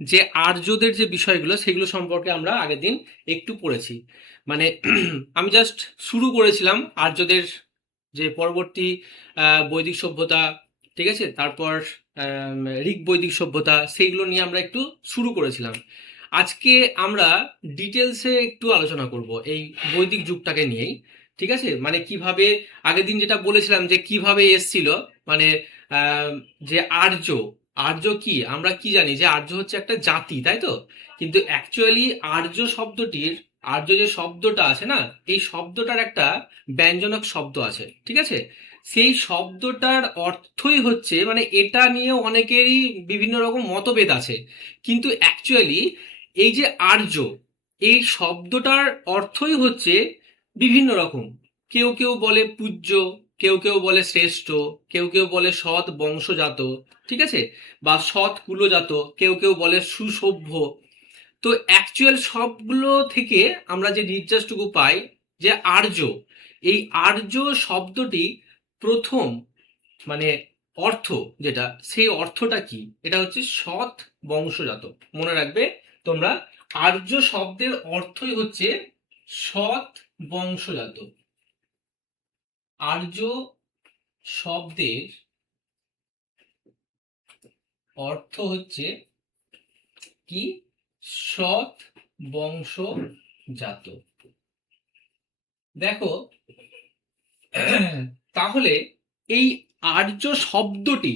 যে আর্যদের যে বিষয়গুলো সেগুলো সম্পর্কে আমরা আগের দিন একটু পড়েছি। মানে আমি জাস্ট শুরু করেছিলাম আর্যদের যে পরবর্তী বৈদিক সভ্যতা, ঠিক আছে, তারপর ঋগ বৈদিক সভ্যতা, সেইগুলো নিয়ে আমরা একটু শুরু করেছিলাম। আজকে আমরা ডিটেলসে একটু আলোচনা করব এই বৈদিক যুগটাকে নিয়েই, ঠিক আছে। মানে কিভাবে আগের দিন যেটা বলেছিলাম যে কিভাবে এসছিল, মানে আহ, যে আর্য, আর্য কি আমরা কি জানি যে আর্য হচ্ছে একটা জাতি, তাই তো। কিন্তু অ্যাকচুয়ালি আর্য শব্দটির, আর্য যে শব্দটা আছে না, এই শব্দটার একটা ব্যঞ্জনক শব্দ আছে, ঠিক আছে। সেই শব্দটার অর্থই হচ্ছে, মানে এটা নিয়ে অনেকেরই বিভিন্ন রকম মতভেদ আছে, কিন্তু অ্যাকচুয়ালি এই যে আর্য, এই শব্দটার অর্থই হচ্ছে বিভিন্ন রকম। কেউ কেউ বলে পূজ্য, কেউ কেউ বলে শ্রেষ্ঠ, কেউ কেউ বলে সৎ বংশজাত, ঠিক আছে, বা সৎ কুলজাত, কেউ কেউ বলে সুসভ্য। তো অ্যাকচুয়াল সবগুলো থেকে আমরা যে নির্যাসটুকু পাই যে আর্য, এই আর্য শব্দটি প্রথম, মানে অর্থ যেটা, সেই অর্থটা কি, এটা হচ্ছে সৎ বংশজাত। মনে রাখবে তোমরা, আর্য শব্দের অর্থই হচ্ছে সৎ বংশজাত। আর্য শব্দের অর্থ হচ্ছে কি, সৎ বংশজাত। দেখো, তাহলে এই আর্য শব্দটি,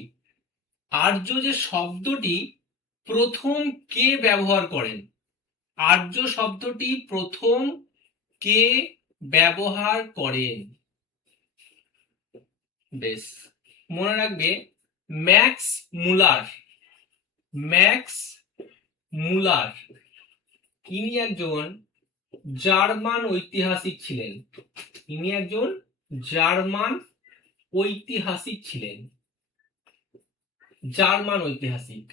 আর্য যে শব্দটি প্রথম কে ব্যবহার করেন, আর্য শব্দটি প্রথম কে ব্যবহার করেন? বেশ, মনে রাখবে ম্যাক্স মুলার। ম্যাক্স মুলার ইনি একজন জার্মান ঐতিহাসিক ছিলেন। ইনি একজন জার্মান ঐতিহাসিক ছিলেন, জার্মান ঐতিহাসিক।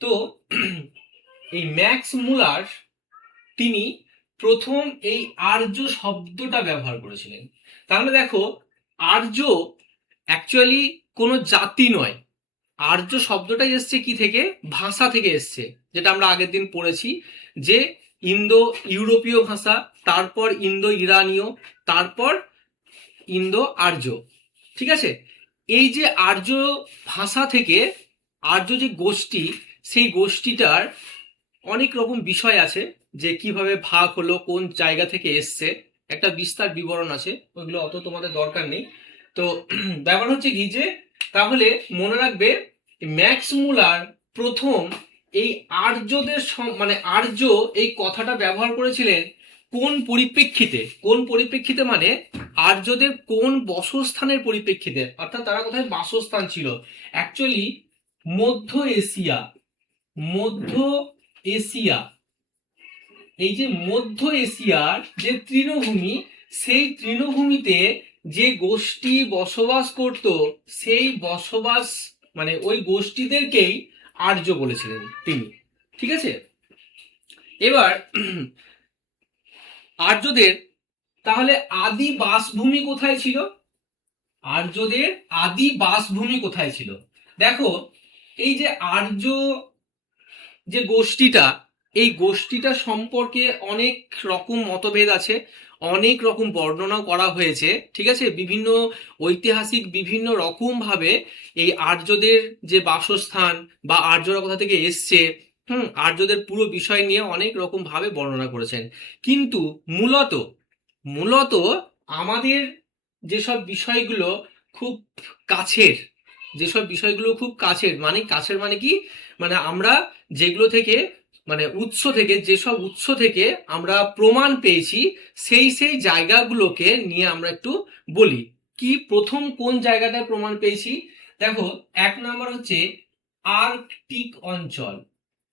তো এই ম্যাক্স মুলার, তিনি প্রথম এই আর্য শব্দটা ব্যবহার করেছিলেন। তাহলে দেখো, আর্য অ্যাকচুয়ালি কোনো জাতি নয়। আর্য শব্দটাই এসছে কি থেকে, ভাষা থেকে এসছে, যেটা আমরা আগের দিন পড়েছি যে ইন্দো ইউরোপীয় ভাষা, তারপর ইন্দো ইরানীয়, তারপর ইন্দো আর্য, ঠিক আছে। এই যে আর্য ভাষা থেকে আর্য যে গোষ্ঠী, সেই গোষ্ঠীটার অনেক রকম বিষয় আছে, যে কিভাবে ভাগ হলো, কোন জায়গা থেকে এসছে, একটা বিস্তার বিবরণ আছে, ওইগুলো অত তোমাদের দরকার নেই। তো ব্যাপার হচ্ছে কি যে, তাহলে মনে রাখবে ম্যাক্স মুলার প্রথম এই আর্যদের মানে আর্য এই কথাটা ব্যবহার করেছিলেন কোন পরিপ্রেক্ষিতে, কোন পরিপ্রেক্ষিতে মানে আর্যদের কোন বসস্থানের পরিপ্রেক্ষিতে, অর্থাৎ তারা কোথায় বাসস্থান ছিল। অ্যাকচুয়ালি মধ্য এশিয়া, মধ্য এশিয়া, এই যে মধ্য এশিয়ার যে তৃণভূমি, সেই তৃণভূমিতে যে গোষ্ঠী বসবাস করত, সেই বসবাস মানে ওই গোষ্ঠীদেরকেই আর্য বলেছিলেন তিনি, ঠিক আছে। এবার আর্যদের তাহলে আদি বাসভূমি কোথায় ছিল, আর্যদের আদি বাসভূমি কোথায় ছিল? দেখো, এই যে আর্য যে গোষ্ঠীটা, এই গোষ্ঠীটা সম্পর্কে অনেক রকম মতভেদ আছে, অনেক রকম বর্ণনা করা হয়েছে, ঠিক আছে। বিভিন্ন ঐতিহাসিক বিভিন্ন রকম ভাবে এই আর্যদের যে বাসস্থান বা আর্যরা কোথা থেকে এসছে, আর্যদের পুরো বিষয় নিয়ে অনেক রকম ভাবে বর্ণনা করেছেন। কিন্তু মূলত, মূলত আমাদের যেসব বিষয়গুলো খুব কাছের, যেসব বিষয়গুলো খুব কাছের, মানে কাছের মানে কি, মানে আমরা যেগুলো থেকে, মানে উৎস থেকে, যেসব উৎস থেকে আমরা প্রমাণ পেয়েছি, সেই সেই জায়গাগুলোকে নিয়ে আমরা একটু বলি। কি প্রথম কোন জায়গাটায় প্রমাণ পেয়েছি? দেখো, এক নম্বর হচ্ছে আর্কটিক অঞ্চল।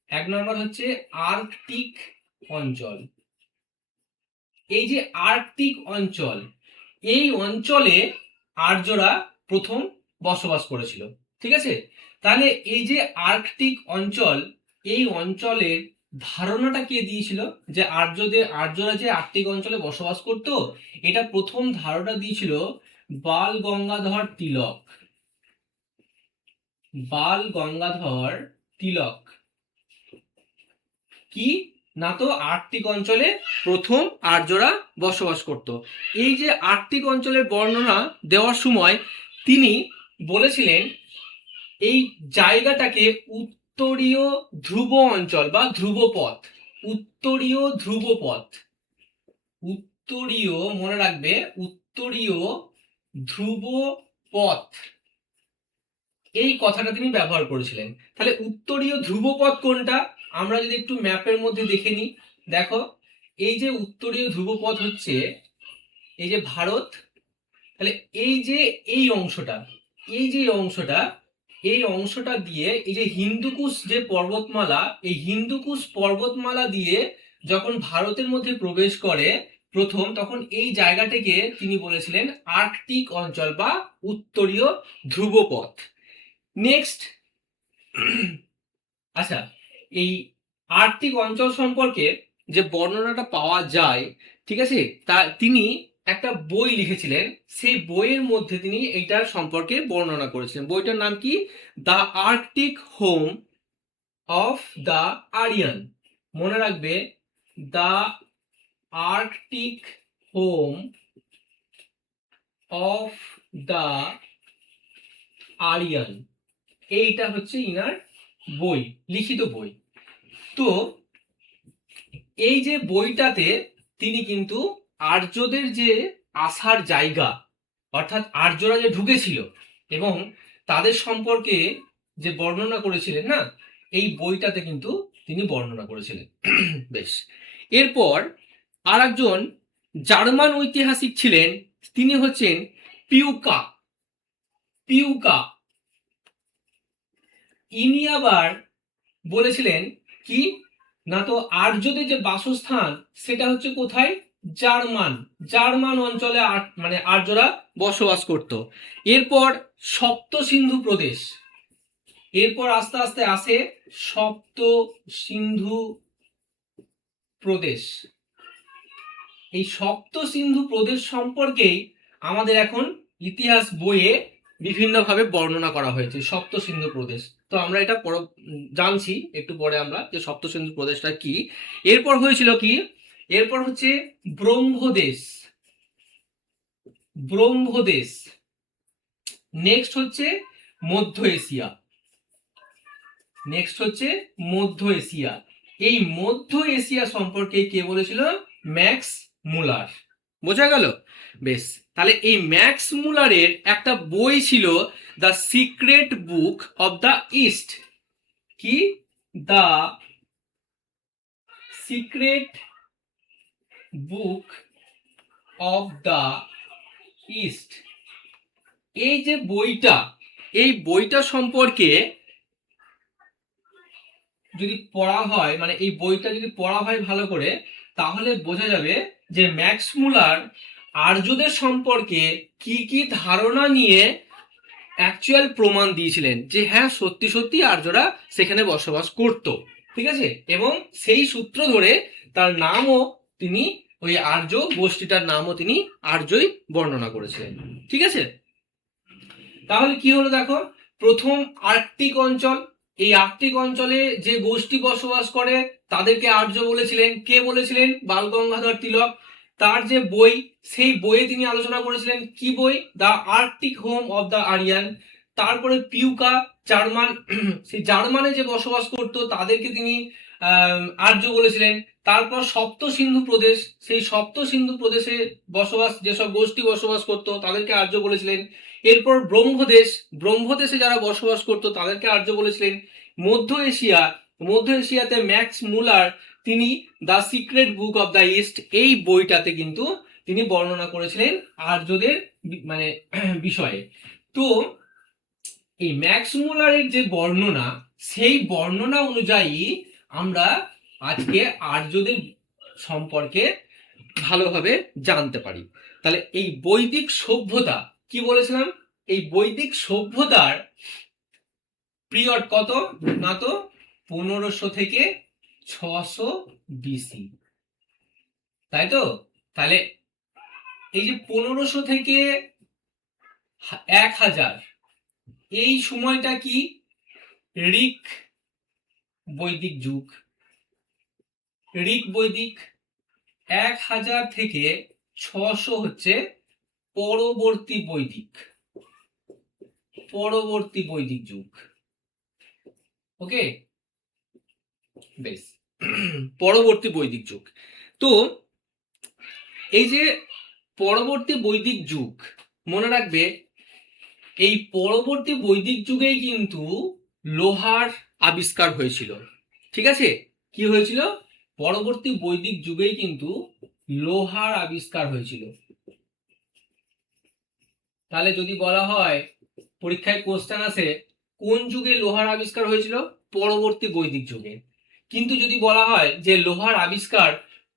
এক নম্বর হচ্ছে আর্কটিক অঞ্চল। এই যে আর্কটিক অঞ্চল, এই অঞ্চলে আর্যরা প্রথম বসবাস করেছিল, ঠিক আছে। তাহলে এই যে আর্কটিক অঞ্চল, এই অঞ্চলের ধারণাটা কে দিয়েছিল, যে আর্যরা যে আর্কটিক অঞ্চলে বসবাস করত, এটা প্রথম ধারণা দিয়েছিল বাল গঙ্গাধর তিলক। বাল গঙ্গাধর তিলক, কি না তো আর্কটিক অঞ্চলে প্রথম আর্যরা বসবাস করত। এই যে আর্কটিক অঞ্চলের বর্ণনা দেওয়ার সময় তিনি বলেছিলেন এই জায়গাটাকে উত্তরীয় ধ্রুব অঞ্চল বা ধ্রুবপথ, উত্তরীয় ধ্রুবপথ, উত্তরীয়, মনে রাখবে, উত্তরীয় ধ্রুবপথ, এই কথাটা তিনি ব্যবহার করেছিলেন। তাহলে উত্তরীয় ধ্রুবপথ কোনটা আমরা যদি একটু ম্যাপের মধ্যে দেখে নিই, দেখো এই যে উত্তরীয় ধ্রুবপথ হচ্ছে এই যে ভারত, তাহলে এই যে এই অংশটা, এই যে অংশটা, এই অংশটা দিয়ে এই যে হিন্দুকুশ যে পর্বতমালা, এই হিন্দুকুশ পর্বতমালা দিয়ে যখন ভারতের মধ্যে প্রবেশ করে প্রথম, তখন এই জায়গাটাকে তিনি বলেছিলেন আর্কটিক অঞ্চল বা উত্তরীয় ধ্রুবপথ। নেক্সট, আচ্ছা, এই আর্কটিক অঞ্চল সম্পর্কে যে বর্ণনাটা পাওয়া যায়, ঠিক আছে, তা তিনি একটা বই লিখেছিলেন, সেই বইয়ের মধ্যে তিনি এইটার সম্পর্কে বর্ণনা করেছিলেন। বইটার নাম কি? The Arctic home of the Aryan. মনে রাখবে, the Arctic home of the Aryan, এইটা হচ্ছে ইনার বই, লিখিত বই। তো এই যে বইটাতে তিনি কিন্তু আর্যদের যে আসার জায়গা, অর্থাৎ আর্যরা যে ঢুকেছিল এবং তাদের সম্পর্কে যে বর্ণনা করেছিলেন না, এই বইটাতে কিন্তু তিনি বর্ণনা করেছিলেন। বেশ, এরপর আর একজন জার্মান ঐতিহাসিক ছিলেন, তিনি হচ্ছেন পিউকা। পিউকা ইনি আবার বলেছিলেন কি না তো আর্যদের যে বাসস্থান সেটা হচ্ছে কোথায়? জার্মান, জার্মান অঞ্চলে মানে আর্যরা বসবাস করত। এরপর সপ্ত সিন্ধু প্রদেশ, এরপর আস্তে আস্তে আসে সপ্ত সিন্ধু প্রদেশ। এই সপ্ত সিন্ধু প্রদেশ সম্পর্কেই আমাদের এখন ইতিহাস বইয়ে বিভিন্নভাবে বর্ণনা করা হয়েছে, সপ্ত সিন্ধু প্রদেশ। তো আমরা এটা জানছি একটু পরে আমরা যে সপ্ত সিন্ধু প্রদেশটা কি। এরপর হয়েছিল কি, এরপর হচ্ছে ব্রহ্মদেশ, ব্রহ্মদেশ। নেক্সট হচ্ছে মধ্য এশিয়া, নেক্সট হচ্ছে মধ্য এশিয়া। এই মধ্য এশিয়া সম্পর্কে কে বলেছিল? ম্যাক্স মুলার। বোঝা গেল? বেশ, তাহলে এই ম্যাক্স মুলারের একটা বই ছিল the secret book of the east. কি? The secret book of the east. এই যে বইটা, এই বইটা সম্পর্কে যদি পড়া হয়, মানে এই বইটা যদি পড়া হয় ভালো করে, তাহলে বোঝা যাবে যে ম্যাক্স মুলার আর্যদের সম্পর্কে কি কি ধারণা নিয়ে অ্যাকচুয়াল প্রমাণ দিয়েছিলেন যে হ্যাঁ সত্যি সত্যি আর্যরা সেখানে বসবাস করত, ঠিক আছে, এবং সেই সূত্র ধরে তার নামও তিনি, ওই আর্য গোষ্ঠীটার নামও তিনি আর্যই বর্ণনা করেছিলেন, ঠিক আছে। তাহলে কি হলো দেখো, প্রথম আর্কটিক অঞ্চল, এই আর্কটিক অঞ্চলে যে গোষ্ঠী বসবাস করে তাদেরকে আর্য বলেছিলেন। কে বলেছিলেন? বাল গঙ্গাধর তিলক। তার যে বই, সেই বইয়ে তিনি আলোচনা করেছিলেন কি বই? The Arctic home of the Aryan. তারপরে পিউকা জার্মান, সেই জার্মানে যে বসবাস করতো তাদেরকে তিনি আর্য বলেছিলেন। তারপর সপ্ত সিন্ধু প্রদেশ, সেই সপ্ত সিন্ধু প্রদেশে বসবাস যেসব গোষ্ঠী বসবাস করতো তাদেরকে আর্য বলেছিলেন। এরপর ব্রহ্মদেশ, ব্রহ্মদেশে যারা বসবাস করতো তাদেরকে আর্য বলেছিলেন। মধ্য এশিয়া, মধ্য এশিয়াতে ম্যাক্স মুলার তিনি the secret book of the east, এই বইটাতে কিন্তু তিনি বর্ণনা করেছিলেন আর্যদের মানে বিষয়ে। তো এই ম্যাক্স মুলারের যে বর্ণনা, সেই বর্ণনা অনুযায়ী আমরা আজকে আর্যদের সম্পর্কে ভালোভাবে জানতে পারি। তাহলে এই বৈদিক সভ্যতা, কি বলেছিলাম, এই বৈদিক সভ্যতার পিরিয়ড কত না তো 1500 থেকে 600 বিসি, তাই তো। তাহলে এই যে 1500 থেকে 1000, এই সময়টা কি? ঋক বৈদিক যুগ। ঋক বৈদিক, 1000 থেকে 600 হচ্ছে পরবর্তী বৈদিক, পরবর্তী বৈদিক যুগ। ওকে, বেশ, পরবর্তী বৈদিক যুগ। তো এই যে পরবর্তী বৈদিক যুগ, মনে রাখবে এই পরবর্তী বৈদিক যুগেই কিন্তু লোহার আবিষ্কার হয়েছিল। ঠিক আছে, কি হয়েছিল? পরবর্তী বৈদিক যুগেই কিন্তু লোহার আবিষ্কার হয়েছিল। তাহলে যদি বলা হয় পরীক্ষায় কোশ্চেন আসে কোন যুগে লোহার আবিষ্কার হয়েছিল, পরবর্তী বৈদিক যুগে। কিন্তু যদি বলা হয় যে লোহার আবিষ্কার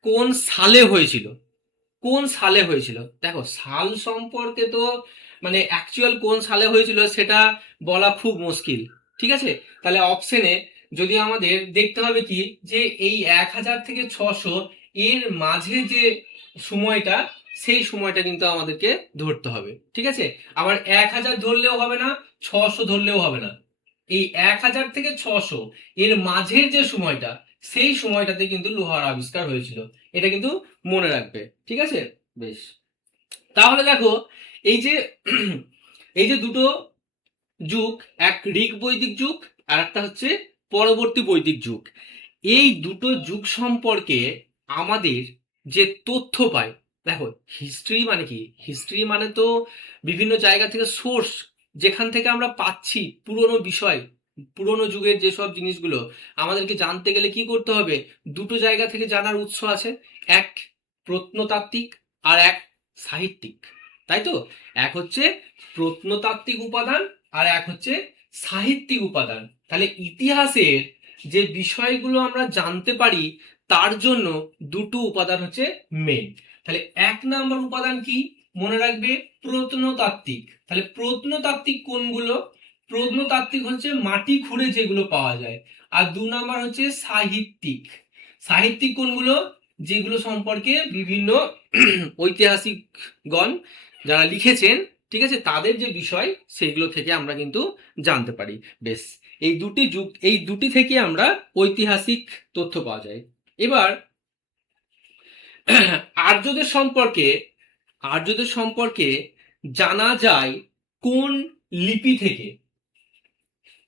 কোন সালে হয়েছিল, কোন সালে হয়েছিল, দেখো সাল সম্পর্কে তো মানে অ্যাকচুয়াল কোন সালে হয়েছিল সেটা বলা খুব মুশকিল। ঠিক আছে, তাহলে অপশনে যদি আমাদের দেখতে হবে কি যে এই 1000 থেকে 600 এর মাঝে যে সময়টা, সেই সময়টা কিন্তু আমাদেরকে ধরতে হবে। ঠিক আছে, আবার 1000 ধরলেও হবে না, 600 ধরলেও হবে না, এই 1000 থেকে 600 এর মাঝের যে সময়টা, সেই সময়টাতে কিন্তু লোহার আবিষ্কার হয়েছিল। এটা কিন্তু মনে রাখবে। ঠিক আছে, বেশ। তাহলে দেখো এই যে এই যে দুটো যুগ, এক ঋক বৈদিক যুগ আর একটা হচ্ছে পরবর্তী বৈদিক যুগ, এই দুটো যুগ সম্পর্কে আমাদের যে তথ্য পাই, দেখো হিস্ট্রি মানে কি, হিস্ট্রি মানে তো বিভিন্ন জায়গা থেকে সোর্স, যেখান থেকে আমরা পাচ্ছি পুরনো বিষয়, পুরনো যুগের যেসব জিনিসগুলো আমাদেরকে জানতে গেলে কি করতে হবে, দুটো জায়গা থেকে জানার উৎস আছে, এক প্রত্নতাত্ত্বিক আর এক সাহিত্যিক। তাই তো, এক হচ্ছে প্রত্নতাত্ত্বিক উপাদান আর এক হচ্ছে সাহিত্যিক উপাদান। তাহলে ইতিহাসের যে বিষয়গুলো আমরা জানতে পারি তার জন্য দুটো উপাদান হচ্ছে মেন। তাহলে 1 নম্বর উপাদান কি, মনে রাখবে প্রত্নতাত্ত্বিক। তাহলে প্রত্নতাত্ত্বিক কোনগুলো, প্রত্নতাত্ত্বিক হচ্ছে মাটি খুঁড়ে যেগুলো পাওয়া যায়। আর 2 নম্বর হচ্ছে সাহিত্যিক। সাহিত্যিক কোনগুলো, যেগুলো সম্পর্কে বিভিন্ন ঐতিহাসিকগণ যারা লিখেছেন, ঠিক আছে, তাদের যে বিষয় সেইগুলো থেকে আমরা কিন্তু জানতে পারি। বেশ, এই দুটি যুগ, এই দুটি থেকে আমরা ঐতিহাসিক তথ্য পাওয়া যায়। এবার আর্যদের সম্পর্কে, আর্যদের সম্পর্কে জানা যায় কোন লিপি থেকে?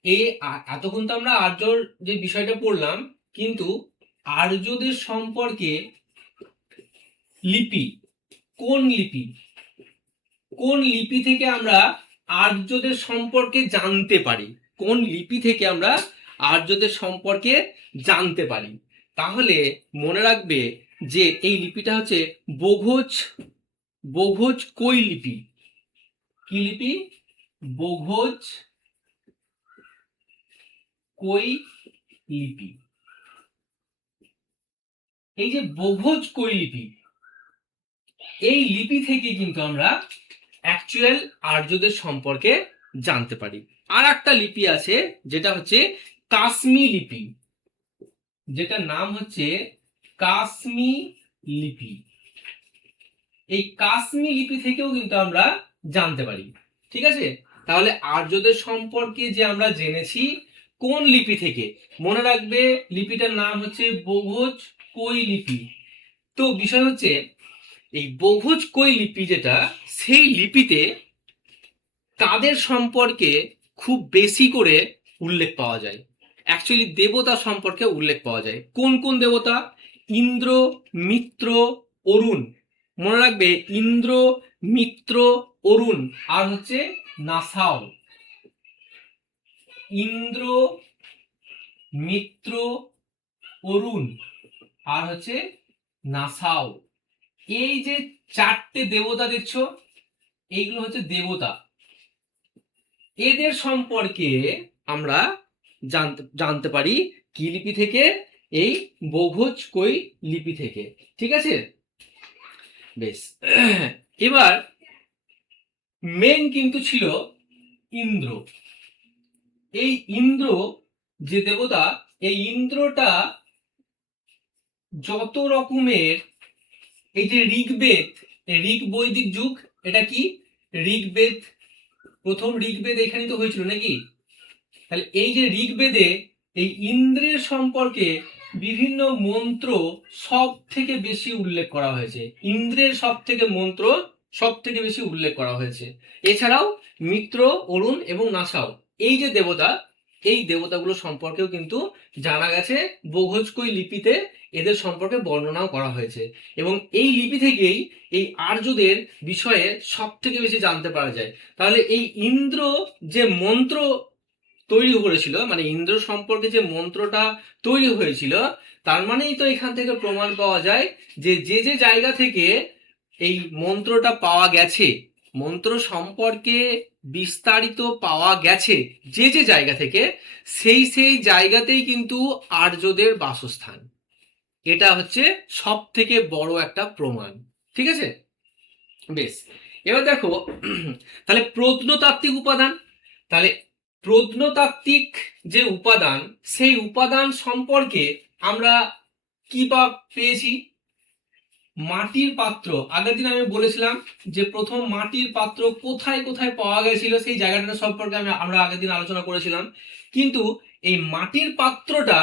এই এতক্ষণ তো আমরা আর্যর যে বিষয়টা পড়লাম, কিন্তু আর্যদের সম্পর্কে লিপি, কোন লিপি, কোন লিপি থেকে আমরা আর্যদের সম্পর্কে জানতে পারি, কোন লিপি থেকে আমরা আর্যদের সম্পর্কে জানতে পারি? তাহলে মনে রাখবে যে এই লিপিটা হচ্ছে বোঘোজ, বোঘোজ কই লিপি। কি লিপি? বোঘোজ কই লিপি। এই যে বোঘোজ কই লিপি, এই লিপি থেকে কিন্তু আমরা অ্যাকচুয়াল আর্যদের সম্পর্কে জানতে পারি। আর একটা লিপি আছে যেটা হচ্ছে কাশ্মী লিপি, যেটার নাম হচ্ছে কাশ্মী লিপি। এই কাশ্মী লিপি থেকেও কিন্তু আমরা জানতে পারি। ঠিক আছে, তাহলে আর্যদের সম্পর্কে যে আমরা জেনেছি কোন লিপি থেকে, মনে রাখবে লিপিটার নাম হচ্ছে বোঘোজ কই লিপি। তো বিষয় হচ্ছে এই বোঘোজ কই লিপি যেটা, সেই লিপিতে কাদের সম্পর্কে খুব বেশি করে উল্লেখ পাওয়া যায়? অ্যাকচুয়ালি দেবতা সম্পর্কে উল্লেখ পাওয়া যায়। কোন কোন দেবতা? ইন্দ্র, মিত্র, অরুণ। মনে রাখবে ইন্দ্র, মিত্র, অরুণ আর হচ্ছে নাসাও। ইন্দ্র, মিত্র, অরুণ আর হচ্ছে নাসাও। এই যে 4টে দেবতা দেখছো, এইগুলো হচ্ছে দেবতা। এদের সম্পর্কে আমরা জানতে পারি কি লিপি থেকে? এই বোঘোজ কই লিপি থেকে। ঠিক আছে, বেশ। এবার মেন কিন্তু ছিল ইন্দ্র। এই ইন্দ্র যে দেবতা, এই ইন্দ্রটা যত রকমের, এই যে ঋগ্বেদ, ঋগ বৈদিক যুগ, এটা কি ঋগ্বেদ, প্রথম ঋগ্বেদ এখানে তো হয়েছিল নাকি? তাহলে এই যে ঋগ্বেদে এই ইন্দ্রের সম্পর্কে বিভিন্ন মন্ত্র সব থেকে বেশি উল্লেখ করা হয়েছে, ইন্দ্রের সব থেকে মন্ত্র সব থেকে বেশি উল্লেখ করা হয়েছে। এছাড়াও মিত্র, অরুণ এবং নাসাও, এই যে দেবতা, এই দেবতাগুলো সম্পর্কেও কিন্তু জানা গেছে। বঘোজকই লিপিতে এদের সম্পর্কে বর্ণনাও করা হয়েছে এবং এই লিপি থেকেই এই আর্যদের বিষয়ে সব থেকে বেশি জানতে পারা যায়। তাহলে এই ইন্দ্র যে মন্ত্র তৈরি করেছিল, মানে ইন্দ্র সম্পর্কে যে মন্ত্রটা তৈরি হয়েছিল, তার মানেই তো এখান থেকে প্রমাণ পাওয়া যায় যে যে যে জায়গা থেকে এই মন্ত্রটা পাওয়া গেছে, মন্ত্র সম্পর্কে বিস্তারিত পাওয়া গেছে যে যে জায়গা থেকে, সেই সেই জায়গাতেই কিন্তু আর্যদের বাসস্থান। এটা হচ্ছে সব থেকে বড় একটা প্রমাণ। ঠিক আছে, বেশ। এবার দেখো, তাহলে প্রত্নতাত্ত্বিক উপাদান, তাহলে প্রত্নতাত্ত্বিক যে উপাদান, সেই উপাদান সম্পর্কে আমরা কি পেয়েছি? মাটির পাত্র। আগের দিন আমি বলেছিলাম যে প্রথম মাটির পাত্র কোথায় কোথায় পাওয়া গেছিল, সেই জায়গাটা সম্পর্কে আমরা আগের দিন আলোচনা করেছিলাম। কিন্তু এই মাটির পাত্রটা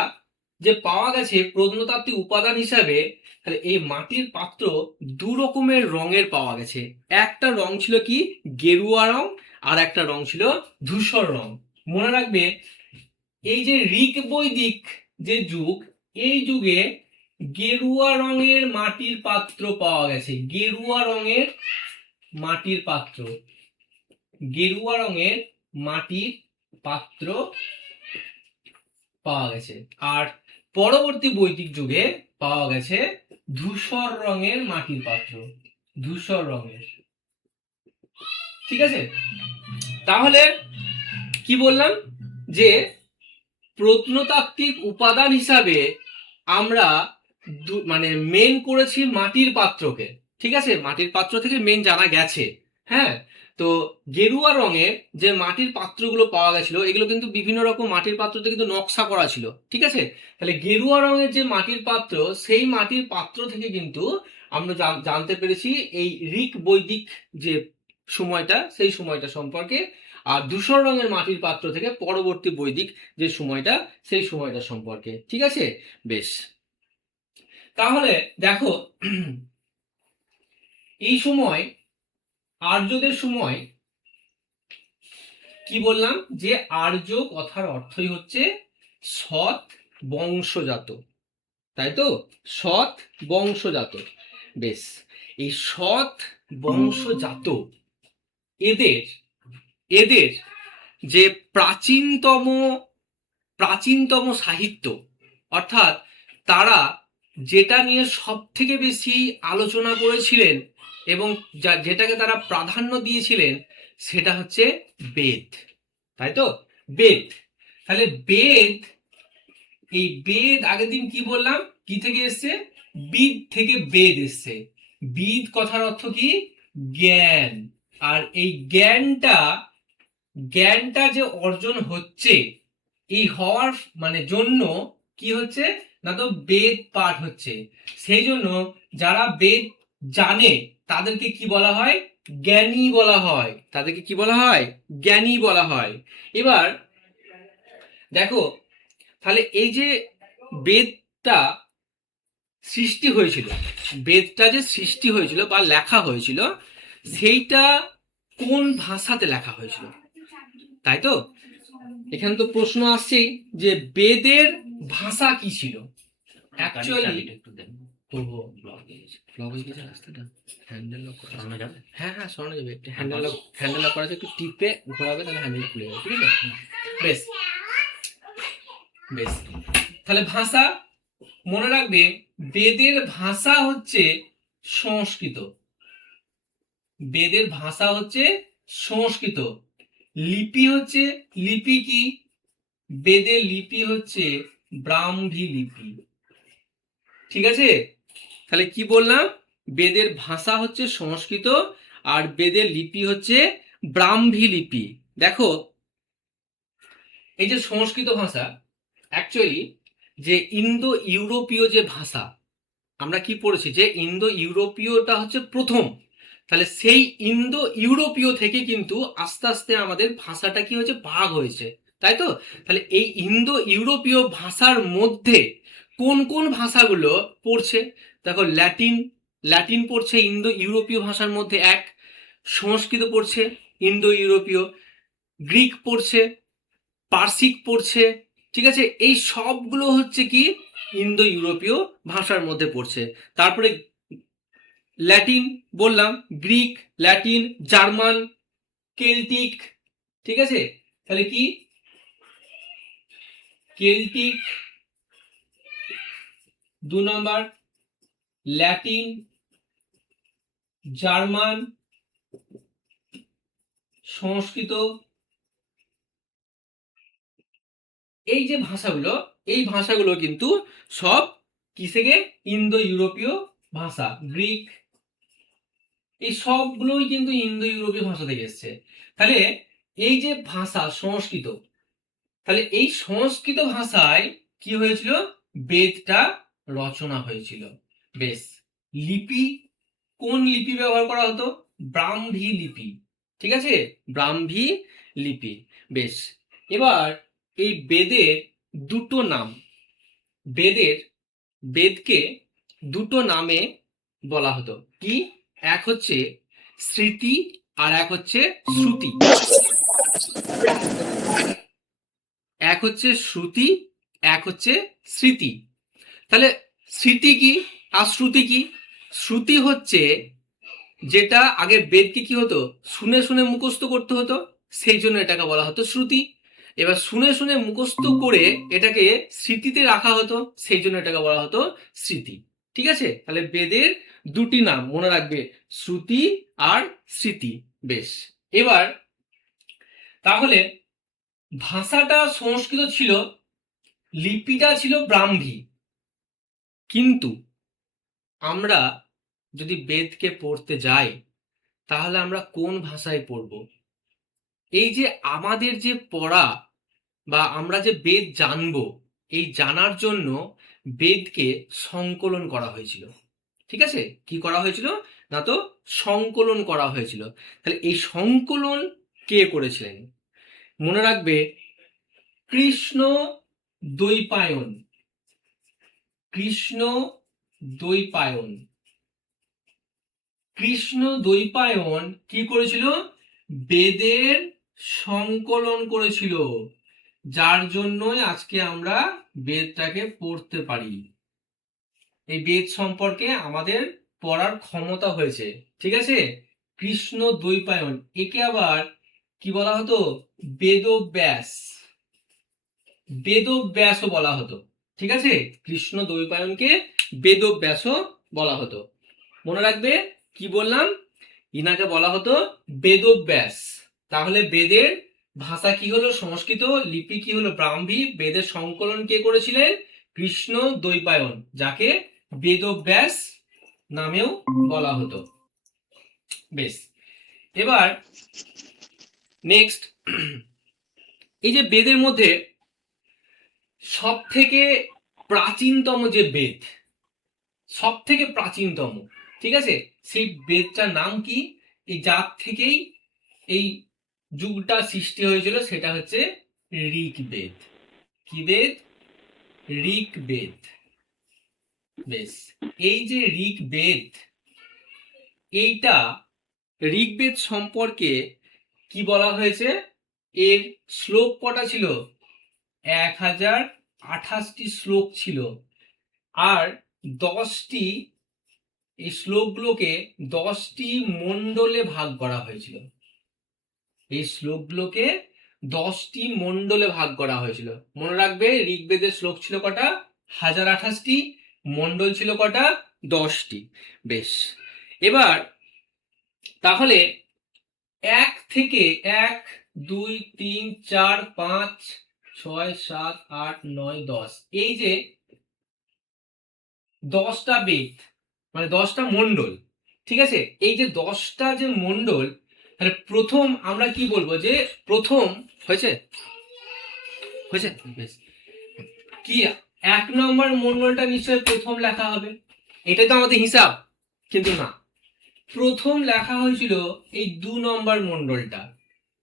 যে পাওয়া গেছে প্রত্নতাত্ত্বিক উপাদান হিসাবে, তাহলে এই মাটির পাত্র দু রকমের রঙের পাওয়া গেছে। একটা রং ছিল কি গেরুয়া রং, আর একটা রং ছিল ধূসর রং। মনে রাখবে, এই যে ঋক বৈদিক যে যুগ, এই যুগে গেরুয়া রঙের মাটির পাত্র পাওয়া গেছে। গেরুয়া রঙের মাটির পাত্র, গেরুয়া রঙের মাটির পাত্র পাওয়া গেছে। আর পরবর্তী বৈদিক যুগে পাওয়া গেছে ধূসর রঙের মাটির পাত্র, ধূসর রঙের। ঠিক আছে, তাহলে কি বললাম যে প্রত্নতাত্ত্বিক উপাদান হিসাবে আমরা মানে মেন করেছি মাটির পাত্রকে। ঠিক আছে, মাটির পাত্র থেকে মেন জানা গেছে। হ্যাঁ, তো গেরুয়া রঙের যে মাটির পাত্রগুলো পাওয়া গেছিল, এগুলো কিন্তু বিভিন্ন রকম মাটির পাত্রতে কিন্তু নকশা করা ছিল। ঠিক আছে, তাহলে গেরুয়া রঙের যে মাটির পাত্র, সেই মাটির পাত্র থেকে কিন্তু আমরা জানতে পেরেছি এই ঋক বৈদিক যে সময়টা, সেই সময়টা সম্পর্কে। আর ধূসর রঙের মাটির পাত্র থেকে পরবর্তী বৈদিক যে সময়টা, সেই সময়টা সম্পর্কে। ঠিক আছে, বেশ। তাহলে দেখো, এই সময় আর্যদের সময় কি বললাম যে আর্য কথার অর্থই হচ্ছে সৎ বংশজাত, তাই তো? সৎ বংশজাত। বেশ, এই সৎ বংশজাত এদের এদের যে প্রাচীনতম সাহিত্য, অর্থাৎ তারা যেটা নিয়ে সব থেকে বেশি আলোচনা করেছিলেন এবং যেটাকে তারা প্রাধান্য দিয়েছিলেন, সেটা হচ্ছে বেদ, তাই তো? বেদ। তাহলে বেদ, এই বেদ আগের দিন কি বললাম, কি থেকে এসছে? বিদ থেকে বেদ এসছে। বিদ কথার অর্থ কি? জ্ঞান। আর এই জ্ঞানটা যে অর্জন হচ্ছে, এই হওয়ার মানে জন্য কি হচ্ছে না, তো বেদ পাঠ হচ্ছে। সেই জন্য যারা বেদ জানে তাদেরকে কি বলা হয়? জ্ঞানী বলা হয়। তাদেরকে কি বলা হয়? জ্ঞানী বলা হয়। এবার দেখো, তাহলে এই যে বেদটা সৃষ্টি হয়েছিল, বেদটা যে সৃষ্টি হয়েছিল বা লেখা হয়েছিল, সেইটা কোন ভাষাতে লেখা হয়েছিল, তাই তো? এখানে তো প্রশ্ন আসছেই যে বেদের ভাষা কি ছিল। অ্যাকচুয়ালি হ্যাঁ হ্যাঁ, সরানো যাবে। একটু হ্যান্ডেল লক করা আছে, একটু টিপে ঘোরাবে, তাহলে হ্যান্ডেল খুলে যাবে। ঠিক আছে, বেশ বেশ। তাহলে ভাষা, মনে রাখবে বেদের ভাষা হচ্ছে সংস্কৃত। বেদের ভাষা হচ্ছে সংস্কৃত। লিপি কি? বেদের লিপি হচ্ছে ব্রাহ্মী লিপি। ঠিক আছে, তাহলে কি বললাম? বেদের ভাষা হচ্ছে সংস্কৃত আর বেদের লিপি হচ্ছে ব্রাহ্মী লিপি। দেখো, এই যে সংস্কৃত ভাষা, অ্যাকচুয়ালি যে ইন্দো ইউরোপীয় যে ভাষা, আমরা কি পড়েছি যে ইন্দো ইউরোপীয়টা হচ্ছে প্রথম। তাহলে সেই ইন্দো ইউরোপীয় থেকে কিন্তু আস্তে আস্তে আমাদের ভাষাটা কি হয়েছে? ভাগ হয়েছে, তাই তো? তাহলে এই ইন্দো ইউরোপীয় ভাষার মধ্যে কোন কোন ভাষাগুলো পড়ছে? দেখো, ল্যাটিন পড়ছে ইন্দো ইউরোপীয় ভাষার মধ্যে এক, সংস্কৃত পড়ছে ইন্দো ইউরোপীয়, গ্রিক পড়ছে, পার্সিক পড়ছে, ঠিক আছে? এই সবগুলো হচ্ছে কি ইন্দো ইউরোপীয় ভাষার মধ্যে পড়ছে। তারপরে ল্যাটিন বললাম, গ্রিক, ল্যাটিন, জার্মান, কেল্টিক, ঠিক আছে? তাহলে কি কেল্টিক 2 নম্বর, ল্যাটিন, জার্মান, সংস্কৃত, এই যে ভাষাগুলো, এই ভাষাগুলো কিন্তু সব কি থেকে? ইন্দো ইউরোপীয় ভাষা। গ্রিক, এই সবগুলোই কিন্তু ইন্দো ইউরোপীয় ভাষা থেকে এসছে। তাহলে এই যে ভাষা সংস্কৃত, তাহলে এই সংস্কৃত ভাষায় কি হয়েছিল? বেদটা রচনা হয়েছিল। বেশ। লিপি, কোন লিপি ব্যবহার করা হতো? ব্রাহ্মী লিপি, ঠিক আছে? ব্রাহ্মী লিপি। বেশ। এবার এই বেদের দুটো নাম, বেদকে দুটো নামে বলা হতো। কি? এক হচ্ছে স্মৃতি আর এক হচ্ছে শ্রুতি। এক হচ্ছে শ্রুতি, এক হচ্ছে স্মৃতি। তাহলে স্মৃতি কি আর শ্রুতি কি? শ্রুতি হচ্ছে যেটা আগে বেদকে কি হতো? শুনে শুনে মুখস্থ করতে হতো, সেই জন্য এটাকে বলা হতো শ্রুতি। এবার শুনে শুনে মুখস্থ করে এটাকে স্মৃতিতে রাখা হতো, সেই জন্য এটাকে বলা হতো স্মৃতি। ঠিক আছে? তাহলে বেদের দুটি নাম মনে রাখবে, শ্রুতি আর স্মৃতি। বেশ। এবার তাহলে ভাষাটা সংস্কৃত ছিল, লিপিটা ছিল ব্রাহ্মী, কিন্তু আমরা যদি বেদকে পড়তে যাই তাহলে আমরা কোন ভাষায় পড়ব? এই যে আমাদের যে পড়া বা আমরা যে বেদ জানবো, এই জানার জন্য বেদকে সংকলন করা হয়েছিল। ঠিক আছে? কি করা হয়েছিল? না তো সংকলন করা হয়েছিল। তাহলে এই সংকলন কে করেছিলেন? মনে রাখবে, কৃষ্ণ দ্বৈপায়ন। কৃষ্ণ দ্বৈপায়ন। কৃষ্ণ দ্বৈপায়ন কি করেছিল? বেদের সংকলন করেছিল, যার জন্যই আজকে আমরা বেদটাকে পড়তে পারি। এই বেদ সম্পর্কে আমাদের পড়ার ক্ষমতা হয়েছে। ঠিক আছে? কৃষ্ণ দ্বৈপায়ন, একে আবার কি বলা হতো? বেদব্যাস। বেদব্যাসও বলা হতো। ঠিক আছে? কৃষ্ণ দ্বৈপায়নকে বেদব্যাসও বলা হতো। মনে রাখবে কি বললাম? ইনাকে বলা হতো বেদব্যাস। তাহলে বেদের ভাষা কি হলো? সংস্কৃত। লিপি কি হলো? ব্রাহ্মী। বেদের সংকলন কে করেছিলেন? কৃষ্ণ দ্বৈপায়ন, যাকে বেদব্যাস নামেও বলা হতো। বেশ। এবার নেক্সট, এই যে বেদের মধ্যে সব থেকে প্রাচীনতম যে বেদ, সব থেকে প্রাচীনতম, ঠিক আছে, সেই বেদটার নাম কি? এই যার থেকেই এই যুগটা সৃষ্টি হয়েছিল সেটা হচ্ছে ঋগ্বেদ। কি বেদ? ঋগ্বেদ। বেশ। এই যে ঋগ্বেদ, এইটা ঋগ্বেদ সম্পর্কে কি বলা হয়েছে? এর শ্লোক কটা ছিল? 1028টি শ্লোক ছিল। আর 10টি, এই শ্লোকগুলোকে 10টি মণ্ডলে ভাগ করা হয়েছিল। এই শ্লোকগুলোকে 10টি মণ্ডলে ভাগ করা হয়েছিল। মনে রাখবে, ঋগ্বেদের শ্লোক ছিল কটা? 1028টি। মণ্ডল ছিল কটা? 10টি। বেশ। এবার তাহলে 1 থেকে 1, 2, 3, 4, 5, 6, 7, 8, 9, 10, এই যে 10টা বেদ, মানে 10টা মণ্ডল। ঠিক আছে? এই যে 10টা যে মণ্ডল, তাহলে প্রথম আমরা কি বলবো? যে প্রথম হয়েছে হয়েছে বেশ। কি 1 নম্বর মণ্ডলটা নিশ্চয়ই প্রথম লেখা হবে, এটাই তো আমাদের হিসাব। কিন্তু না, প্রথম লেখা হয়েছিল এই 2 নম্বর মণ্ডলটা।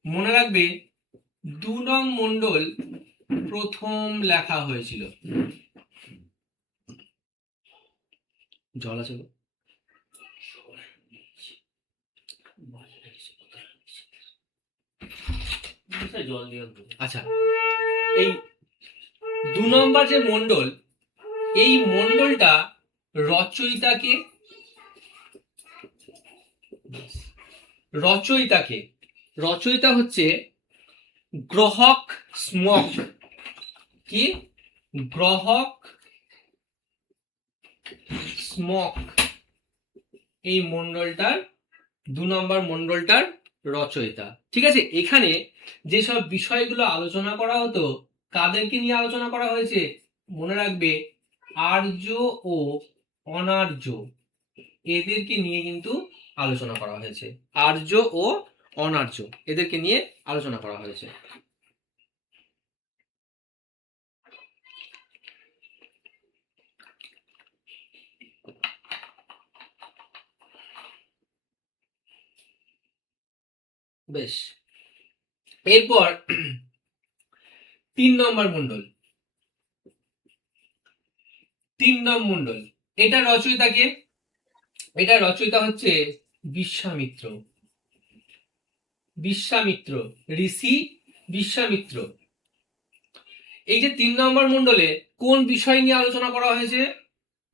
মনে রাখবে, 2 নং মণ্ডল প্রথম লেখা হয়েছিল। জল আছে গো? আচ্ছা, এই 2 নম্বর যে মণ্ডল, এই মণ্ডলটা রচয়িতাকে রচয়িতা হচ্ছে গ্রহক স্মক। কি? গ্রহক স্মক এই মণ্ডলটার 2 নম্বর মণ্ডলটার রচয়িতা। ঠিক আছে, এখানে যেসব বিষয়গুলো আলোচনা করা হতো কাদেরকে নিয়ে আলোচনা করা হয়েছে মনে রাখবে, আর্য ও অনার্য এদেরকে নিয়ে কিন্তু আলোচনা করা হয়েছে। আর্য ও অনার্য এদেরকে নিয়ে আলোচনা করা হয়েছে। বেশ, এরপর 3 নম্বর মণ্ডল। 3 নম্বর মণ্ডল, এটা রচয়িতা কে? এটা রচয়িতা হচ্ছে বিশ্বামিত্র। বিশ্বামিত্র, ঋষি বিশ্বামিত্র। এই যে 3 নম্বর মণ্ডলে কোন বিষয় নিয়ে আলোচনা করা হয়েছে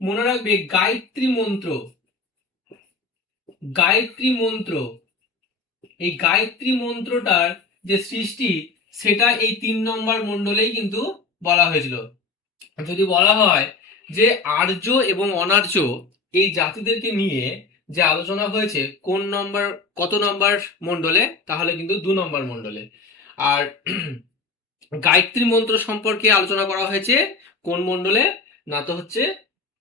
মনে রাখবে, গায়ত্রী মন্ত্র। গায়ত্রী মন্ত্র, এই গায়ত্রী মন্ত্রটার যে সৃষ্টি সেটা এই 3 নম্বর মণ্ডলেই কিন্তু বলা হয়েছিল। যদি বলা হয় যে আর্য এবং অনার্য এই জাতিদেরকে নিয়ে যে আলোচনা হয়েছে কোন নম্বর, কত নম্বর মণ্ডলে, তাহলে কিন্তু 2 নম্বর মণ্ডলে। আর গায়ত্রী মন্ত্র সম্পর্কে আলোচনা করা হয়েছে কোন মণ্ডলে, না তো হচ্ছে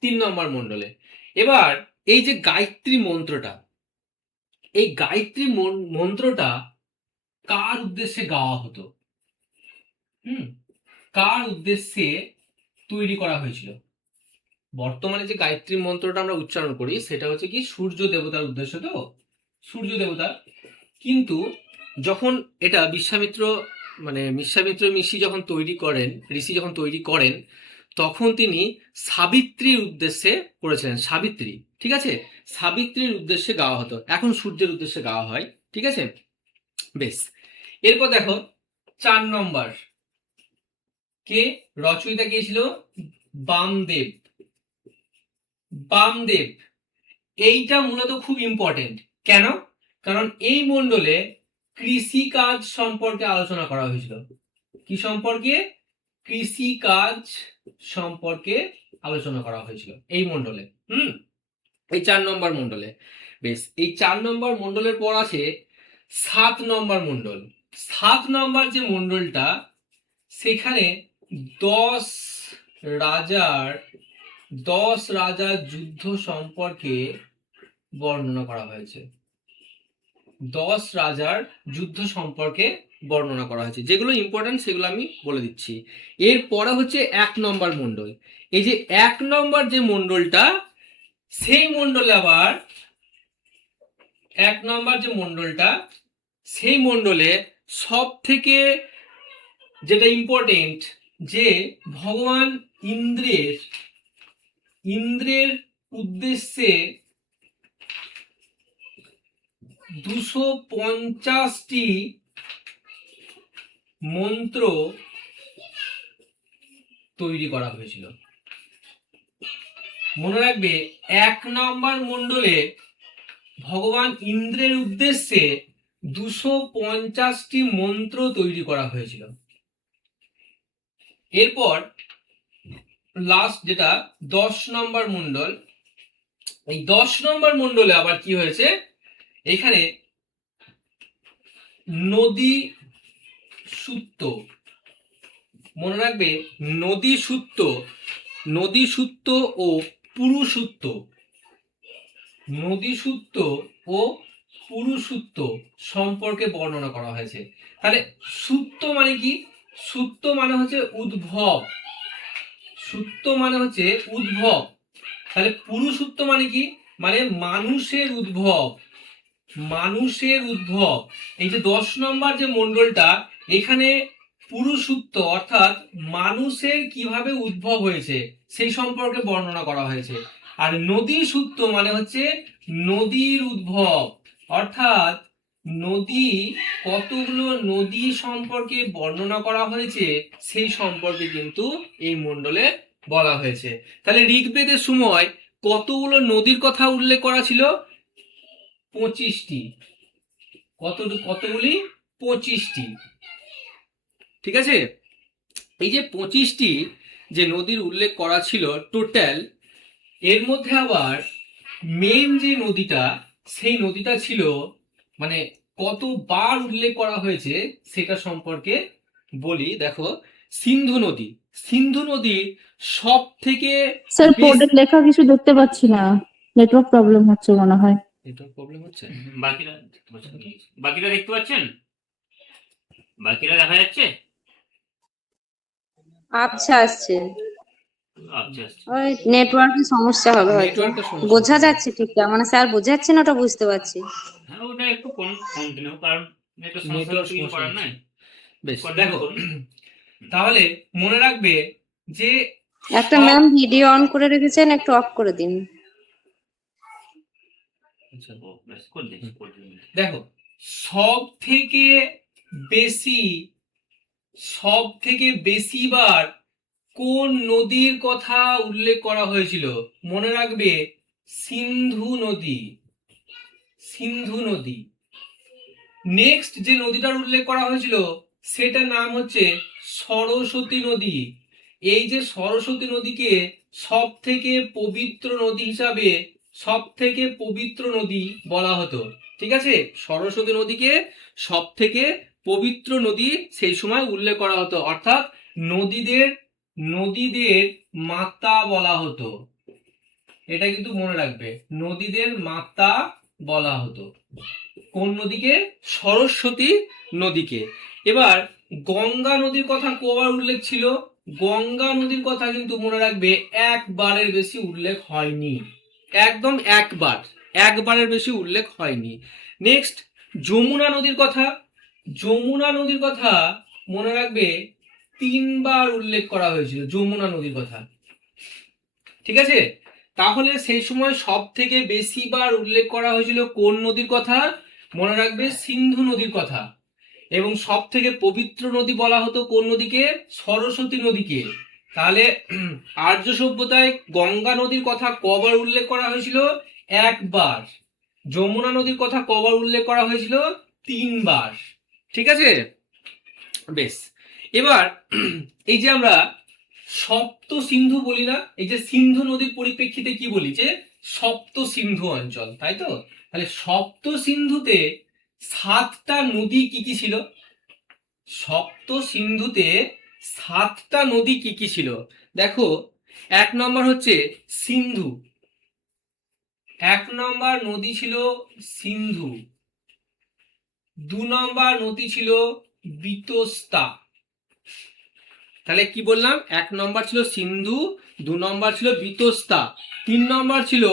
3 নম্বর মণ্ডলে। এবার এই যে গায়ত্রী মন্ত্রটা, এই গায়ত্রী মন্ত্রটা কার উদ্দেশ্যে গাওয়া হতো? কার উদ্দেশ্যে তৈরি করা হয়েছিল? বর্তমানে যে গায়ত্রী মন্ত্রটা আমরা উচ্চারণ করি সেটা হচ্ছে কি সূর্য দেবতার উদ্দেশ্য, তো সূর্য দেবতা। কিন্তু যখন এটা বিশ্বামিত্র ঋষি যখন তৈরি করেন তখন তিনি সাবিত্রীর উদ্দেশ্যে করেছিলেন। সাবিত্রী, ঠিক আছে, সাবিত্রীর উদ্দেশ্যে গাওয়া হতো, এখন সূর্যের উদ্দেশ্যে গাওয়া হয়। ঠিক আছে, বেশ। এরপর দেখো 4 নম্বর, কে রচয়িতা কে ছিল? বামদেব। বামদেব, এইটা মূলত খুব ইম্পর্টেন্ট। কেন? কারণ এই মণ্ডলে কৃষিকাজ সম্পর্কে আলোচনা করা হয়েছিল। কি সম্পর্কে? কৃষিকাজ সম্পর্কে আলোচনা করা হয়েছিল এই মণ্ডলে। এই 4 নম্বর মণ্ডলে। বেশ, এই 4 নম্বর মণ্ডলের পর আছে 7 নম্বর মণ্ডল। 7 নম্বর যে মণ্ডলটা, সেখানে 10 রাজার যুদ্ধ সম্পর্কে বর্ণনা করা হয়েছে। 10 রাজার যুদ্ধ সম্পর্কে বর্ণনা করা হয়েছে। যেগুলো ইম্পর্টেন্ট সেগুলো আমি বলে দিচ্ছি। এরপরে হচ্ছে 1 নম্বর মণ্ডল। এই যে 1 নম্বর যে মণ্ডলটা, সেই মণ্ডলে আবার 1 নম্বর যে মণ্ডলটা, সেই মণ্ডলে সব থেকে যেটা ইম্পর্টেন্ট, যে ভগবান ইন্দ্রের উদ্দেশ্যে 250টি মন্ত্র তৈরি করা হয়েছিল। মনে রাখবে, 1 নম্বর মণ্ডলে ভগবান ইন্দ্রের উদ্দেশ্যে 250টি মন্ত্র তৈরি করা হয়েছিল। এরপর লাস্ট যেটা 10 নম্বর মণ্ডল, এই 10 নম্বর মণ্ডলে আবার কি হয়েছে, এখানে নদী সূত্র। মনে রাখবে, নদী সূত্র ও পুরুষূত্র। নদী সূত্র ও পুরুষূত্র সম্পর্কে বর্ণনা করা হয়েছে। তাহলে সূত্র মানে কি? সূত্র মানে হচ্ছে উদ্ভব। সূত্র মানে হচ্ছে উদ্ভব। তাহলে পুরুষূত্র মানে কি? মানে মানুষের উদ্ভব। মানুষের উদ্ভব। এই যে 10 নম্বর যে মণ্ডলটা, এখানে পুরুষত্ব অর্থাৎ মানুষের কিভাবে উদ্ভব হয়েছে সেই সম্পর্কে বর্ণনা করা হয়েছে। আর নদী সূত্র মানে হচ্ছে নদীর উদ্ভব, অর্থাৎ নদী, কতগুলো নদী সম্পর্কে বর্ণনা করা হয়েছে সেই সম্পর্কে কিন্তু এই মণ্ডলে বলা হয়েছে। তাহলে ঋগ্বেদের সময় কতগুলো নদীর কথা উল্লেখ করা ছিল? 25টি। কতগুলি? 25টি। ঠিক আছে, এই যে 25টি যে নদীর উল্লেখ করা ছিল টোটাল, এর মধ্যে আবার মেন যে নদীটা, সেই নদীটা ছিল মানে কতবার উল্লেখ করা হয়েছে সেটা সম্পর্কে বলি। দেখো, সিন্ধু নদী, সিন্ধু নদী সব থেকে স্যার বোর্ডের লেখা কিছু দেখতে পাচ্ছি না, নেটওয়ার্ক প্রবলেম হচ্ছে মনে হয়। নেটওয়ার্ক প্রবলেম হচ্ছে। বাকিরা দেখতে পাচ্ছেন? বাকিরা দেখা যাচ্ছে? আচ্ছা আসছে, আচ্ছা ওই নেটওয়ার্কের সমস্যা হবে হয়তো। নেটওয়ার্কের সমস্যা বোঝা হবে। যাচ্ছে ঠিক, মানে স্যার বোঝাচ্ছেন ওটা বুঝতে পারছি। হ্যাঁ, ওটা একটু কন্টিনিউ, কারণ এটা সমস্যা নেটওয়ার্ক কিছু করার নাই। বেশ, Continue দেখো করুন। তাহলে মনে রাখবে যে একটা সব- ম্যাম ভিডিও অন করে রেখেছেন, একটু অফ করে দিন। আচ্ছা, ও, ব্যাস, করে দিন, করে দিন। দেখো, সব থেকে বেশি, সব থেকে বেশিবার কোন নদীর কথা উল্লেখ করা হয়েছিল? মনে রাখবে, সিন্ধু নদী, সিন্ধু নদী। নেক্সট যে নদীটার উল্লেখ করা হয়েছিল সেটার নাম হচ্ছে সরস্বতী নদী। এই যে সরস্বতী নদীকে সব থেকে পবিত্র নদী হিসাবে, সব থেকে পবিত্র নদী বলা হতো। ঠিক আছে, সরস্বতী নদীকে সব থেকে পবিত্র নদী সেই সময় উল্লেখ করা হতো, অর্থাৎ নদীদের, নদীদের মাতা বলা হতো। এটা কিন্তু মনে রাখবে, নদীদের মাতা বলা হতো। কোন নদীকে? সরস্বতী নদীকে। এবার গঙ্গা নদীর কথা কবার উল্লেখ ছিল? গঙ্গা নদীর কথা কিন্তু মনে রাখবে একবারের বেশি উল্লেখ হয়নি, একদম একবার, একবারের বেশি উল্লেখ হয়নি। নেক্সট, যমুনা নদীর কথা, যমুনা নদীর কথা মনে রাখবে 3বার উল্লেখ করা হয়েছিল যমুনা নদীর কথা। ঠিক আছে, তাহলে সেই সময় সব থেকে বেশি বার উল্লেখ করা হয়েছিল কোন নদীর কথা? মনে রাখবে, সিন্ধু নদীর কথা। এবং সব থেকে পবিত্র নদী বলা হতো কোন নদীকে? সরস্বতী নদীকে। তাহলে আর্য সভ্যতায় গঙ্গা নদীর কথা কবার উল্লেখ করা হয়েছিল? একবার। যমুনা নদীর কথা কবার উল্লেখ করা হয়েছিল? 3বার। ঠিক আছে, বেশ। এবার এই যে আমরা সপ্ত সিন্ধু বলি না, এই যে সিন্ধু নদীর পরিপ্রেক্ষিতে কি বলি? যে সপ্ত সিন্ধু অঞ্চল, তাই তো? তাহলে সপ্ত সিন্ধুতে 7টা নদী কি কি ছিল? সপ্ত সিন্ধুতে 7টা নদী কি কি ছিল? দেখো, 1 নম্বর হচ্ছে সিন্ধু, 1 নম্বর নদী ছিল সিন্ধু। 2 নম্বর নদী ছিল বিতস্তা। তাহলে কি বললাম? 1 নম্বর ছিল সিন্ধু, 2 নম্বর ছিল বিতস্তা, 3 নম্বর ছিল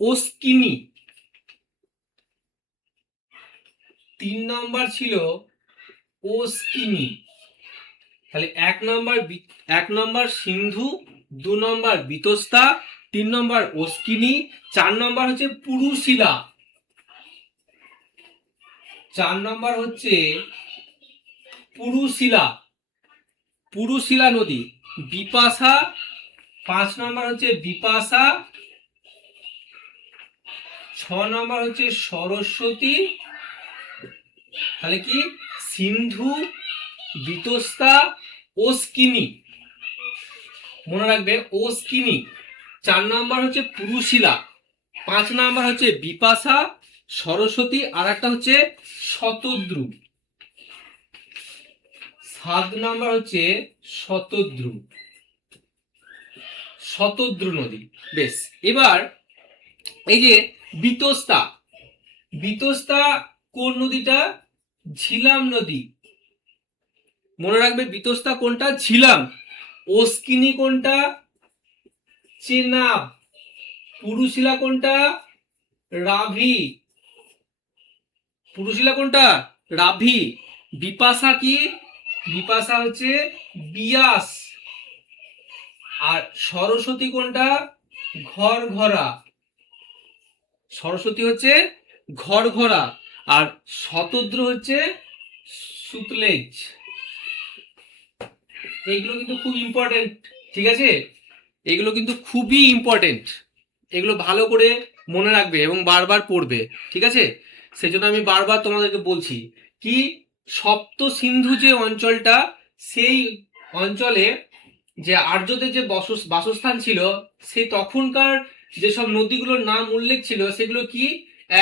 অস্কিনি, 3 নম্বর ছিল অস্কিনি। তাহলে 1 নম্বর সিন্ধু, 2 নম্বর বিতস্তা, 3 নম্বর অস্কিনি, 4 নম্বর হচ্ছে পুরুশিলা, 4 নম্বর হচ্ছে পুরুশিলা, পুরুশিলা নদী। বিপাশা, 5 নম্বর হচ্ছে বিপাশা, 6 নম্বর হচ্ছে সরস্বতী। তাহলে কি? সিন্ধু, বিতস্তা, অস্কিনি, মনে রাখবে অস্কিনি। 4 নম্বর হচ্ছে পুরুশিলা, 5 নম্বর হচ্ছে বিপাশা, সরস্বতী, আর একটা হচ্ছে শতদ্রু, 7 নম্বর হচ্ছে শতদ্রু, শতদ্রু নদী। বেশ, এবার এই যে বিতস্তা, বিতস্তা কোন নদীটা? ঝিলাম নদী। মনে রাখবে বিতস্তা কোনটা? ঝিলাম। অস্কিনি কোনটা? চেনাব। পুরুশিলা কোনটা? রাভি। পুরুশিলা কোনটা? রাভি। বিপাশা কি? বিপাশা হচ্ছে বিয়াস, আর সরস্বতী কোনটা? ঘরঘরা। সরস্বতী হচ্ছে ঘরঘরা, আর শতদ্র হচ্ছে সুতলেজ। এইগুলো কিন্তু খুব ইম্পর্টেন্ট, ঠিক আছে? এগুলো কিন্তু খুবই ইম্পর্টেন্ট, এগুলো ভালো করে মনে রাখবে এবং বারবার পড়বে, ঠিক আছে? সেই জন্য আমি বারবার তোমাদেরকে বলছি কি, সপ্ত সিন্ধু যে অঞ্চলটা, সেই অঞ্চলে যে আর্যদের যে বাসস্থান ছিল, সেই তখনকার যেসব নদীগুলোর নাম উল্লেখ ছিল সেগুলো কি?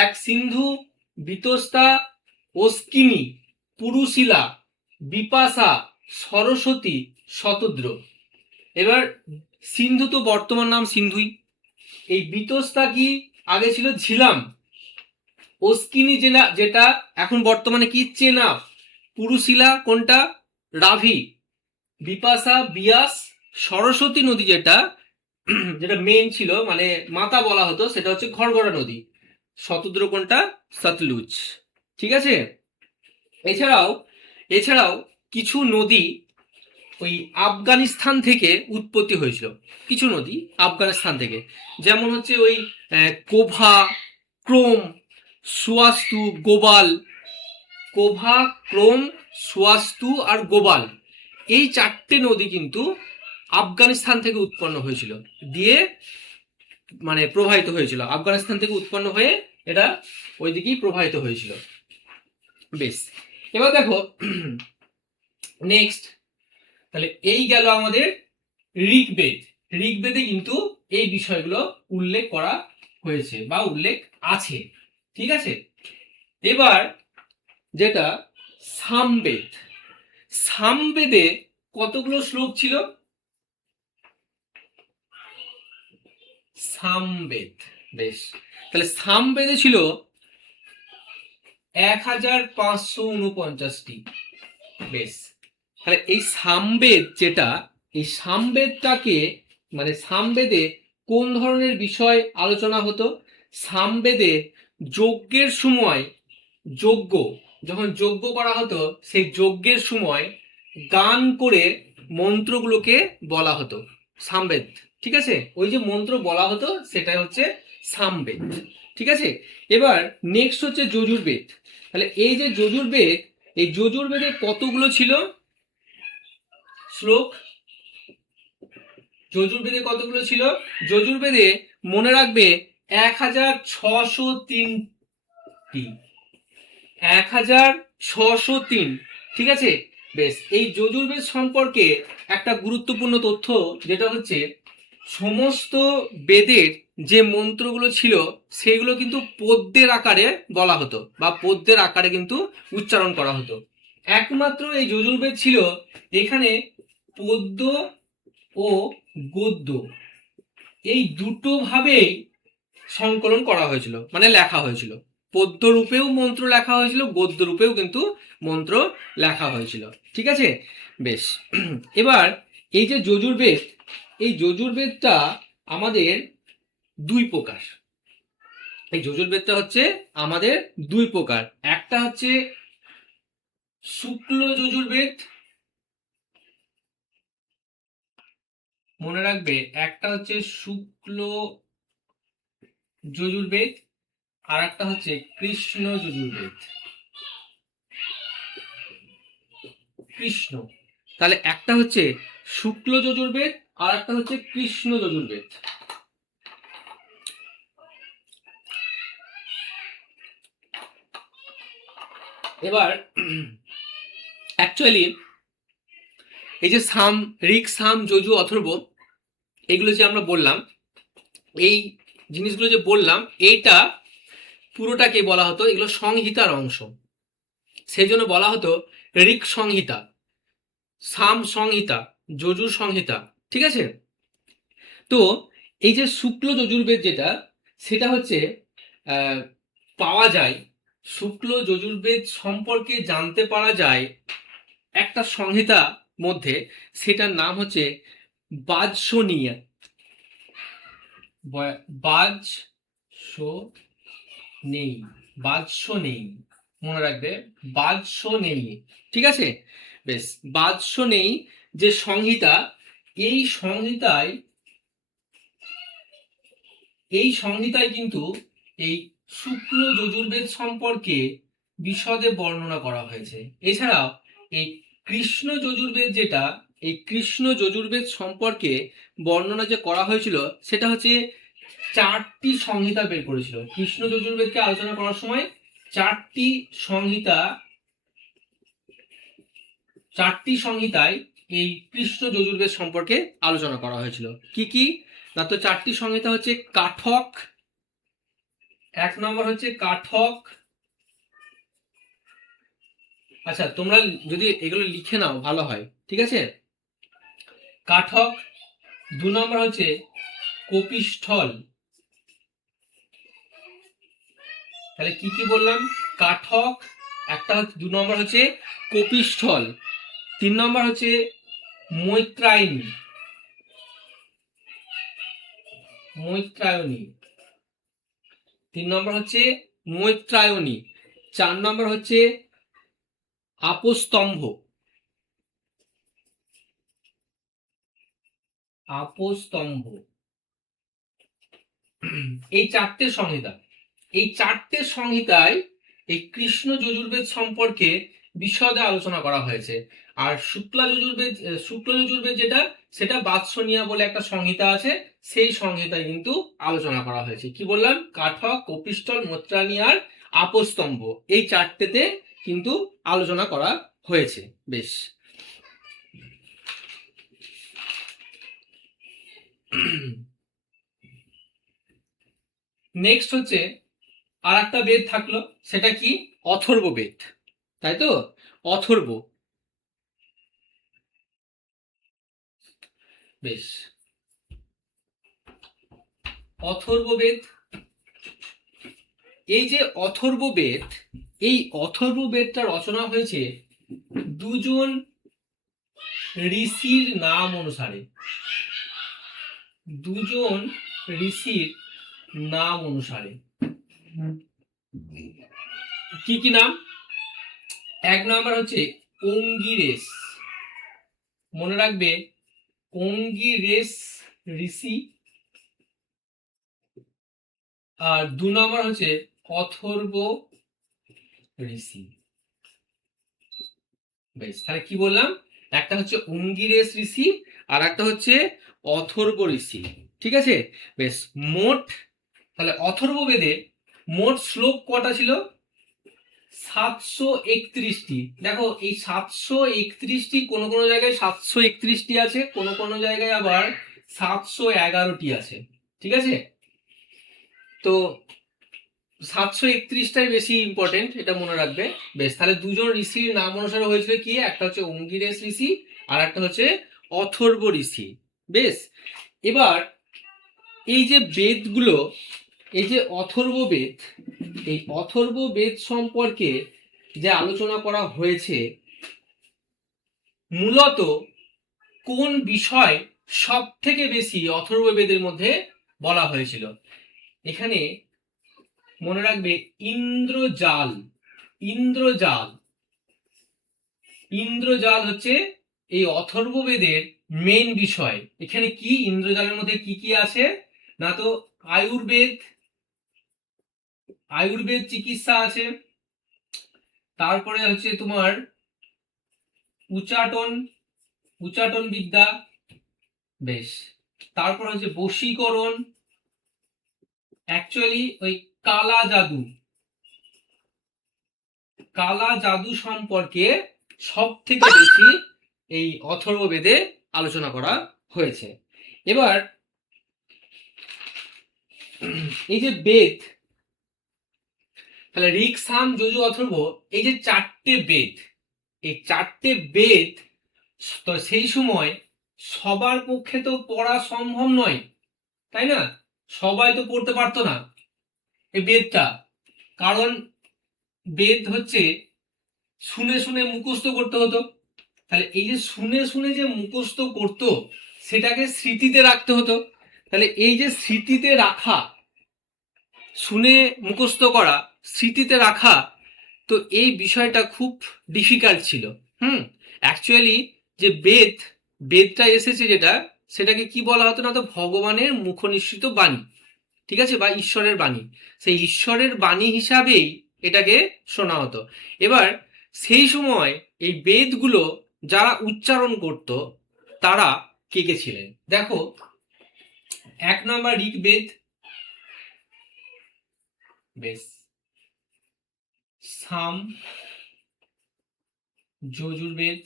এক সিন্ধু, বিতস্তা, অস্কিনী, পুরুশিলা, বিপাশা, সরস্বতী, শতদ্র। এবার সিন্ধু তো বর্তমান নাম সিন্ধুই, এই বিতস্তা কি? আগে ছিল ঝিলাম। অস্কিনী জেলা, যেটা এখন বর্তমানে কি? চেনাব। পুরুশিলা কোনটা? রাভি। বিপাশা বিয়াস। সরস্বতী নদী যেটা যেটা মেন ছিল, মানে মাতা বলা হতো, সেটা হচ্ছে ঘরঘরা নদী। শতদ্র কোনটা? সতলুজ। ঠিক আছে? এছাড়াও এছাড়াও কিছু নদী ওই আফগানিস্তান থেকে উৎপত্তি হয়েছিল, কিছু নদী আফগানিস্তান থেকে, যেমন হচ্ছে ওই কোভা, ক্রোম, সুয়াস্তু, গোবাল। কোভা, ক্রোম, সুয়াস্তু আর গোবাল, এই চারটে নদী কিন্তু আফগানিস্তান থেকে উৎপন্ন হয়েছিল, দিয়ে মানে প্রবাহিত হয়েছিল, আফগানিস্তান থেকে উৎপন্ন হয়ে এটা ওইদিকেই প্রবাহিত হয়েছিল। বেশ, এবার দেখো নেক্সট, তাহলে এই গেল আমাদের ঋগ্বেদ। ঋগ্বেদে কিন্তু এই বিষয়গুলো উল্লেখ করা হয়েছে বা উল্লেখ আছে, ঠিক আছে? এবার যেটা সামবেদ, সামবেদে কতগুলো শ্লোক ছিল? সামবেদ, বেশ, তাহলে সামবেদে ছিল 1549টি। বেশ, তাহলে এই সামবেদ যেটা, এই সামবেদটাকে মানে সামবেদে কোন ধরনের বিষয় আলোচনা হতো? সামবেদে যজ্ঞের সময়, যজ্ঞ যখন যজ্ঞ করা হতো, সেই যজ্ঞের সময় গান করে মন্ত্রগুলোকে বলা হতো সামবেদ, ঠিক আছে? ওই যে মন্ত্র বলা হতো সেটাই হচ্ছে সামবেদ, ঠিক আছে? এবার নেক্সট হচ্ছে যজুর্বেদ। তাহলে এই যে যজুর্বেদ, এই যজুর্বেদে কতগুলো ছিল শ্লোক? যজুর্বেদে কতগুলো ছিল? যজুর্বেদে মনে রাখবে 1603টি, 1603, ঠিক আছে? বেশ, এই যজুর্বেদ সম্পর্কে একটা গুরুত্বপূর্ণ তথ্য যেটা হচ্ছে, সমস্ত বেদের যে মন্ত্রগুলো ছিল সেগুলো কিন্তু পদ্যের আকারে বলা হতো বা পদ্যের আকারে কিন্তু উচ্চারণ করা হতো। একমাত্র এই যজুর্বেদ ছিল এখানে পদ্য ও গদ্য, এই দুটো ভাবেই সংকলন করা হয়েছিল, মানে লেখা হয়েছিল। পদ্য রূপেও মন্ত্র লেখা হয়েছিল, গদ্য রূপেও কিন্তু মন্ত্র লেখা হয়েছিল, ঠিক আছে? বেশ, এবার এই যে যজুর্বেদ, এই যজুর্বেদটা আমাদের দুই প্রকার। এই যজুর্বেদটা হচ্ছে আমাদের দুই প্রকার, একটা হচ্ছে শুক্ল যজুর্বেদ, মনে রাখবে, একটা হচ্ছে শুক্ল যজুর্বেদ, আর একটা হচ্ছে কৃষ্ণ যজুর্বেদ। কৃষ্ণ, তাহলে একটা হচ্ছে শুক্ল যজুর্বেদ আর একটা হচ্ছে কৃষ্ণ যজুর্বেদ। এবার অ্যাকচুয়ালি এই যে সাম, ঋক, সাম, যজু, অথর্ব, এগুলো যে আমরা বললাম, এই জিনিসগুলো যে বললাম, এইটা পুরোটাকে বলা হতো, এগুলো সংহিতার অংশ, সেই জন্য বলা হতো ঋক সংহিতা, সাম সংহিতা, যজু সংহিতা, ঠিক আছে? তো এই যে শুক্ল যজুর্বেদ যেটা, সেটা হচ্ছে পাওয়া যায়, শুক্ল যজুর্বেদ সম্পর্কে জানতে পারা যায় একটা সংহিতা মধ্যে, সেটার নাম হচ্ছে বাজসনীয়, বাজসনেয়ী, বাজসনেয়ী, মনে রাখবে বাৎস নেই, ঠিক আছে? বেশ, বাৎস নেই যে সংহিতা, এই সংহিতায় কিন্তু এই শুক্ল যজুর্বেদ সম্পর্কে বিশদে বর্ণনা করা হয়েছে। এছাড়াও এই কৃষ্ণ যজুর্বেদ যেটা, এই কৃষ্ণ যজুর্বেদ সম্পর্কে বর্ণনা যে করা হয়েছিল সেটা হচ্ছে 4টি সংহিতা বের করেছিল। কৃষ্ণ যজুর্বেদকে আলোচনা করার সময় 4টি সংহিতায় এই কৃষ্ণ যজুর্বেদ সম্পর্কে আলোচনা করা হয়েছিল। কি কি না, তো 4টি সংহিতা হচ্ছে কাঠক, 1 নম্বর হচ্ছে কাঠক। আচ্ছা, তোমরা যদি এগুলো লিখে নাও ভালো হয়, ঠিক আছে? কাঠক, 2 নম্বর হচ্ছে কপিস্থল। তাহলে কি কি বললাম? কাঠক, 2 নম্বর হচ্ছে কপিস্থল, 3 নম্বর হচ্ছে মৈত্রায়নী, 3 নম্বর হচ্ছে মৈত্রায়নী, 4 নম্বর হচ্ছে আপস্তম্ভ, এই 4টে সংহিতা, এই 4টে সংহিতায় এই কৃষ্ণ যজুর্বেদ সম্পর্কে বিশদে আলোচনা করা হয়েছে। আর শুক্ল যজুর্বেদ যেটা, সেটা বাৎসনিয়া বলে একটা সংহিতা আছে, সেই সংহিতায় কিন্তু আলোচনা করা হয়েছে। কি বললাম? কাঠক, কপিস্থল, মৈত্রায়নী আর আপস্তম্ভ, এই 4টেতে কিন্তু আলোচনা করা হয়েছে। বেশ, নেক্সট হচ্ছে আর একটা বেদ থাকলো, সেটা কি? অথর্ব বেদ, তাই তো? অথর্ব, বেশ, অথর্ব বেদ। এই যে অথর্ব বেদ, এই অথর্ব বেদটা রচনা হয়েছে 2 জন ঋষির নাম অনুসারে, 2 জন ঋষির নাম অনুসারে। কি কি নাম? 1 নম্বর হচ্ছে অঙ্গিরেশ, মনে রাখবে অঙ্গিরেশ ঋষি। আর 2 নম্বর হচ্ছে অথর্ব ঋষি। বেশ, তাহলে কি বললাম? একটা হচ্ছে অঙ্গিরেশ ঋষি আর একটা হচ্ছে অথর্ব ঋষি, ঠিক আছে? বেশ, মোট তাহলে অথর্ব বেদে মোট শ্লোক কটা ছিল? 731টি। দেখো, এই 731টি কোন কোন জায়গায় 731টি আছে, কোন কোন জায়গায় আবার 711টি আছে, ঠিক আছে? তো 731টাই বেশি ইম্পর্টেন্ট, এটা মনে রাখবে। বেশ, তাহলে 2 জন ঋষির নাম অনুসারে হয়েছিল কি? একটা হচ্ছে অঙ্গিরেশ ঋষি আর একটা হচ্ছে অথর্ব ঋষি। বেশ, এবার এই যে বেদগুলো, এই যে অথর্ব বেদ, এই অথর্ব বেদ সম্পর্কে যে আলোচনা করা হয়েছে, মূলত কোন বিষয় সব থেকে বেশি অথর্ব বেদের মধ্যে বলা হয়েছিল? এখানে মনে রাখবে ইন্দ্রজাল, ইন্দ্রজাল, ইন্দ্রজাল হচ্ছে এই অথর্ব বেদের মেইন বিষয়। এখানে কি ইন্দ্রজালের মধ্যে কি কি আছে না, তো আয়ুর্বেদ চিকিৎসা আছে, তারপরে হচ্ছে তোমার উচাটন বিদ্যা, বেশ, তারপর হচ্ছে বশীকরণ, অ্যাকচুয়ালি ওই কালা জাদু সম্পর্কে সব থেকে বেশি এই অথর্ব বেদে আলোচনা করা হয়েছে। এবার এই যে বেদ, তাহলে ঋক, সাম, যজু, অথর্ব, এই যে 4টে বেদ, এই 4টে বেদ তো সেই সময় সবার পক্ষে তো পড়া সম্ভব নয়, তাই না? সবাই তো পড়তে পারতো না এই বেদটা, কারণ বেদ হচ্ছে শুনে শুনে মুখস্থ করতে হতো। তাহলে এই যে শুনে শুনে যে মুখস্থ করতো, সেটাকে স্মৃতিতে রাখতে হতো। তাহলে এই যে স্মৃতিতে রাখা, শুনে মুখস্থ করা, স্মৃতিতে রাখা, তো এই বিষয়টা খুব ডিফিকাল্ট ছিল। অ্যাকচুয়ালি যে বেদটা এসেছে যেটা, সেটাকে কি বলা হতো না, তো ভগবানের মুখনিসৃত বাণী, ঠিক আছে, বা ঈশ্বরের বাণী। সেই ঈশ্বরের বাণী হিসাবেই এটাকে শোনা হতো। এবার সেই সময় এই বেদগুলো যারা উচ্চারণ করত তারা কে কে ছিলেন দেখো। 1 নম্বর ঋগ্বেদ, বেশ, সাম, যজুর্বেদ,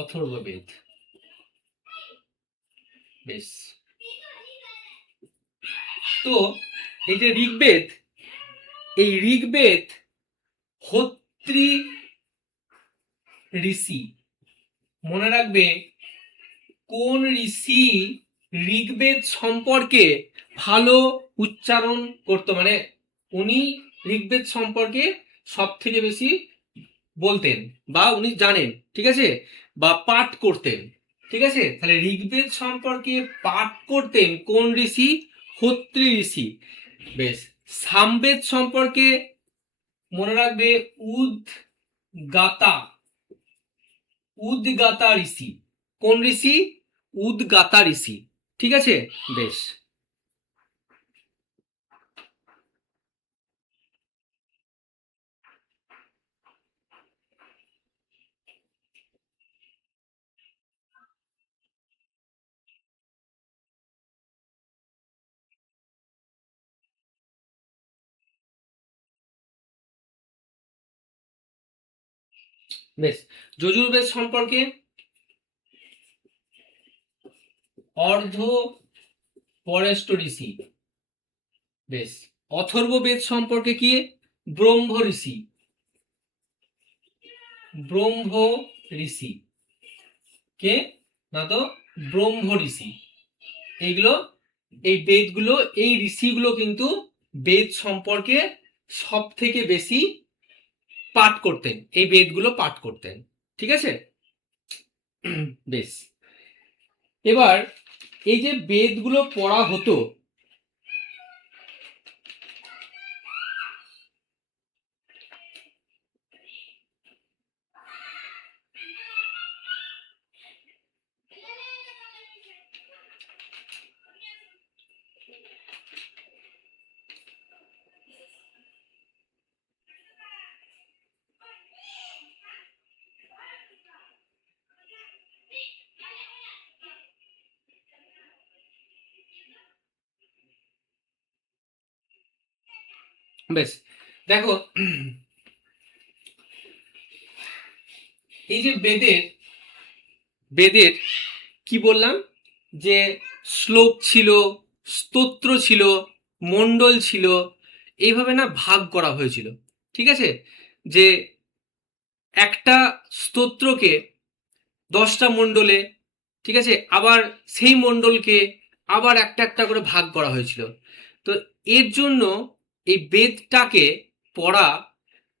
অথর্ববেদ, বেশ। তো এই যে ঋগ্বেদ, এই ঋগ্বেদ হোত্রি ঋষি, মনে রাখবে কোন ঋষি ঋগ্বেদ সম্পর্কে ভালো উচ্চারণ করতো, মানে উনি ঋগ্বেদ সম্পর্কে সব থেকে বেশি বলতেন বা উনি জানেন, ঠিক আছে, বা পাঠ করতেন, ঠিক আছে। তাহলে ঋগ্বেদ সম্পর্কে পাঠ করতেন কোন ঋষি? হোত্রি ঋষি। বেশ। সামবেদ সম্পর্কে মনে রাখবে উদ্গাতা ঋষি। কোন ঋষি? উদ্গাতা ঋষি, ঠিক আছে। বেশ। বেশ। যজুর্বেদ সম্পর্কে অর্ধ পরেষ্ট ঋষি। বেশ। অথর্ববেদ সম্পর্কে কি? ব্রহ্ম ঋষি। ব্রহ্ম ঋষি কে? না তো ব্রহ্ম ঋষি। এইগুলো, এই বেদগুলো, এই ঋষিগুলো কিন্তু বেদ সম্পর্কে সব থেকে বেশি পাঠ করতেন, এই বেদগুলো পাঠ করতেন, ঠিক আছে। বেশ। এবার এই যে বেদগুলো পড়া হতো, বেশ, দেখো এই যে বেদের কি বললাম, যে শ্লোক ছিল, স্তোত্র ছিল, মণ্ডল ছিল, এইভাবে না ভাগ করা হয়েছিল, ঠিক আছে। যে একটা স্তোত্রকে 10টা মণ্ডলে, ঠিক আছে, আবার সেই মণ্ডলকে আবার একটা একটা করে ভাগ করা হয়েছিল। তো এর জন্য এই বেদটাকে পড়া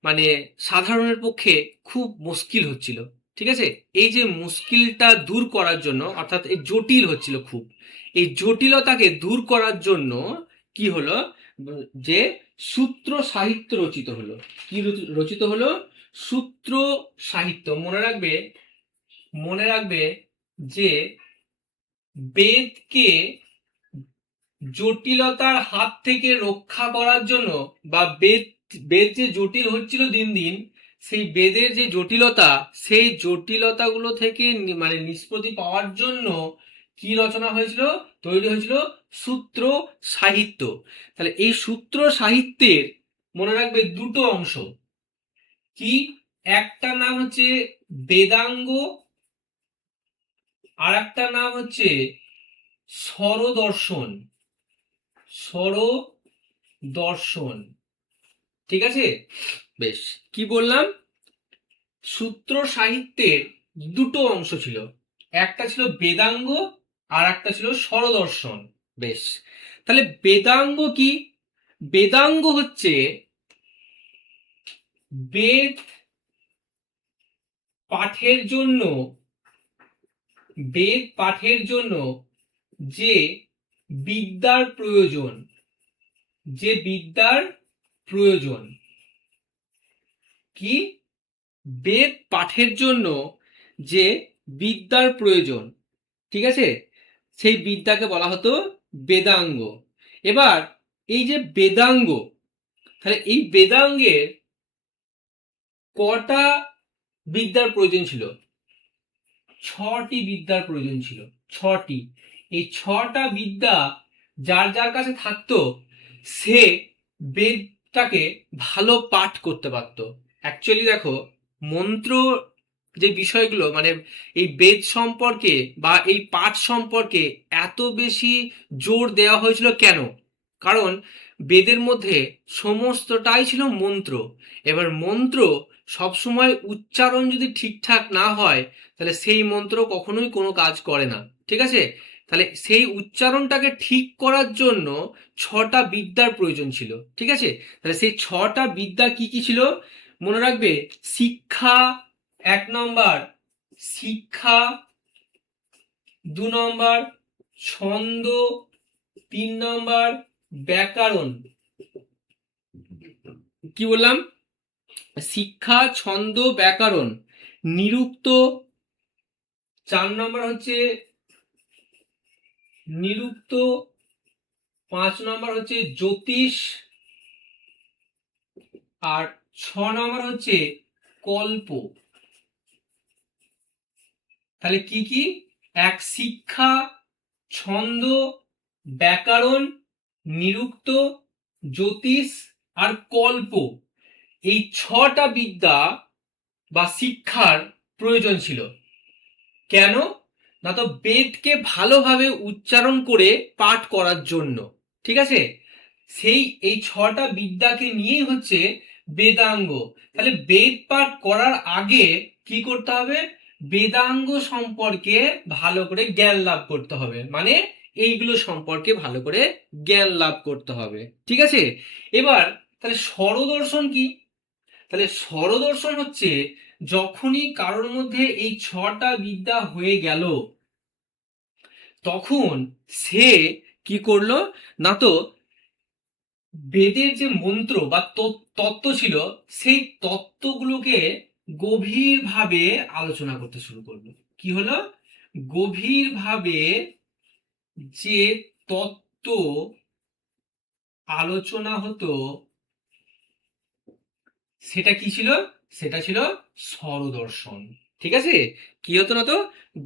মানে সাধারণের পক্ষে খুব মুশকিল হচ্ছিল, ঠিক আছে। এই যে মুশকিলটা দূর করার জন্য, অর্থাৎ এই জটিল হচ্ছিল খুব, এই জটিলতাকে দূর করার জন্য কি হলো, যে সূত্র সাহিত্য রচিত হলো। কি রচিত হলো? সূত্র সাহিত্য। মনে রাখবে যে বেদকে জটিলতার হাত থেকে রক্ষা করার জন্য, বা বেদ যে জটিল হচ্ছিল দিন দিন, সেই বেদের যে জটিলতা, সেই জটিলতাগুলো থেকে মানে নিষ্পত্তি পাওয়ার জন্য কি রচনা হয়েছিল, তৈরি হয়েছিল সূত্র সাহিত্য। তাহলে এই সূত্র সাহিত্যের মনে রাখবে দুটো অংশ। কি? একটা নাম হচ্ছে বেদাঙ্গ, আর একটা নাম হচ্ছে স্বরদর্শন। স্বরদর্শন, ঠিক আছে। বেশ। কি বললাম? সূত্র সাহিত্যের দুটো অংশ ছিল, একটা ছিল বেদাঙ্গ আর একটা ছিল স্বরদর্শন। বেশ। তাহলে বেদাঙ্গ কি? বেদাঙ্গ হচ্ছে বেদ পাঠের জন্য, বেদ পাঠের জন্য যে বিদ্যার প্রয়োজন, যে বিদ্যার প্রয়োজন, কি বেদ পাঠের জন্য যে বিদ্যার প্রয়োজন, ঠিক আছে, সেই বিদ্যাকে বলা হতো বেদাঙ্গ। এবার এই যে বেদাঙ্গ, তাহলে এই বেদাঙ্গের কটা বিদ্যার প্রয়োজন ছিল? 6টি বিদ্যার প্রয়োজন ছিল, 6টি। এই 6টা বিদ্যা যার যার কাছে থাকতো সে বেদটাকে ভালো পাঠ করতে পারতো। অ্যাকচুয়ালি দেখো, মন্ত্র যে বিষয়গুলো মানে এই বেদ সম্পর্কে বা এই পাঠ সম্পর্কে এত বেশি জোর দেওয়া হয়েছিল কেন? কারণ বেদের মধ্যে সমস্তটাই ছিল মন্ত্র। এবার মন্ত্র সবসময় উচ্চারণ যদি ঠিকঠাক না হয় তাহলে সেই মন্ত্র কখনোই কোনো কাজ করে না, ঠিক আছে? তাহলে সেই উচ্চারণটাকে ঠিক করার জন্য 6টা বিদ্যার প্রয়োজন ছিল, ঠিক আছে? তাহলে সেই 6টা বিদ্যা কি কি ছিল মনে রাখবে। শিক্ষা 1 নম্বর, শিক্ষা 2 নম্বর, ছন্দ 3 নম্বর, ব্যাকরণ। কি বললাম? শিক্ষা, ছন্দ, ব্যাকরণ। নিরুক্ত 4 নম্বর হচ্ছে নিরুক্ত, 5 নম্বর হচ্ছে জ্যোতিষ, আর 6 নম্বর হচ্ছে কল্প। তাহলে কি কি? এক শিক্ষা, ছন্দ, ব্যাকরণ, নিরুক্ত, জ্যোতিষ আর কল্প। এই 6টা বিদ্যা বা শিক্ষার প্রয়োজন ছিল। কেন? না তো বেদকে ভালোভাবে উচ্চারণ করে পাঠ করার জন্য, ঠিক আছে? এই 6টা বিদ্যাকে নিয়েই হচ্ছে বেদাঙ্গ। তাহলে বেদ পাঠ করার আগে কি করতে হবে? বেদাঙ্গ সম্পর্কে ভালো করে জ্ঞান লাভ করতে হবে, মানে এইগুলো সম্পর্কে ভালো করে জ্ঞান লাভ করতে হবে, ঠিক আছে? এবার তাহলে স্বরদর্শন কি? তাহলে স্বরদর্শন হচ্ছে যখনই কারোর মধ্যে এই 6টা বিদ্যা হয়ে গেল তখন সে কি করলো না তো বেদের যে মন্ত্র বা তত্ত্ব ছিল সেই তত্ত্বগুলোকে গভীরভাবে আলোচনা করতে শুরু করলো। কি হলো? গভীরভাবে যে তত্ত্ব আলোচনা হতো সেটা কি ছিল? সেটা ছিল স্বরদর্শন, ঠিক আছে? কি হতো না তো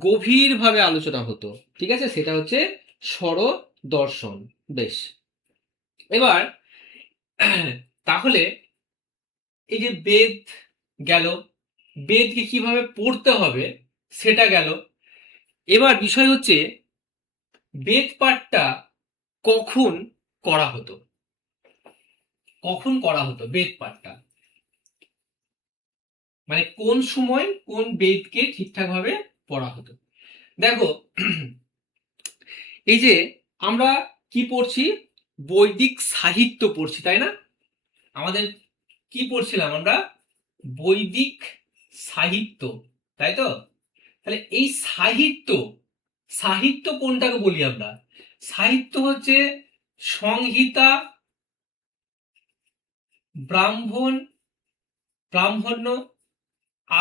গভীরভাবে আলোচনা হতো, ঠিক আছে? সেটা হচ্ছে স্বরদর্শন। বেশ, এবার তাহলে এই যে বেদ গেল, বেদকে কিভাবে পড়তে হবে সেটা গেল। এবার বিষয় হচ্ছে বেদ পাঠটা কখন করা হতো? কখন করা হতো বেদ পাঠটা? মানে কোন সময় কোন বেদকে ঠিকঠাক ভাবে পড়া হতো? দেখো, এই যে আমরা কি পড়ছি? বৈদিক সাহিত্য পড়ছি, তাই না? আমাদের কি পড়ছিলাম আমরা? বৈদিক সাহিত্য, তাই তো? তাহলে এই সাহিত্য, সাহিত্য কোনটাকে বলি আমরা? সাহিত্য হচ্ছে সংহিতা, ব্রাহ্মণ্য,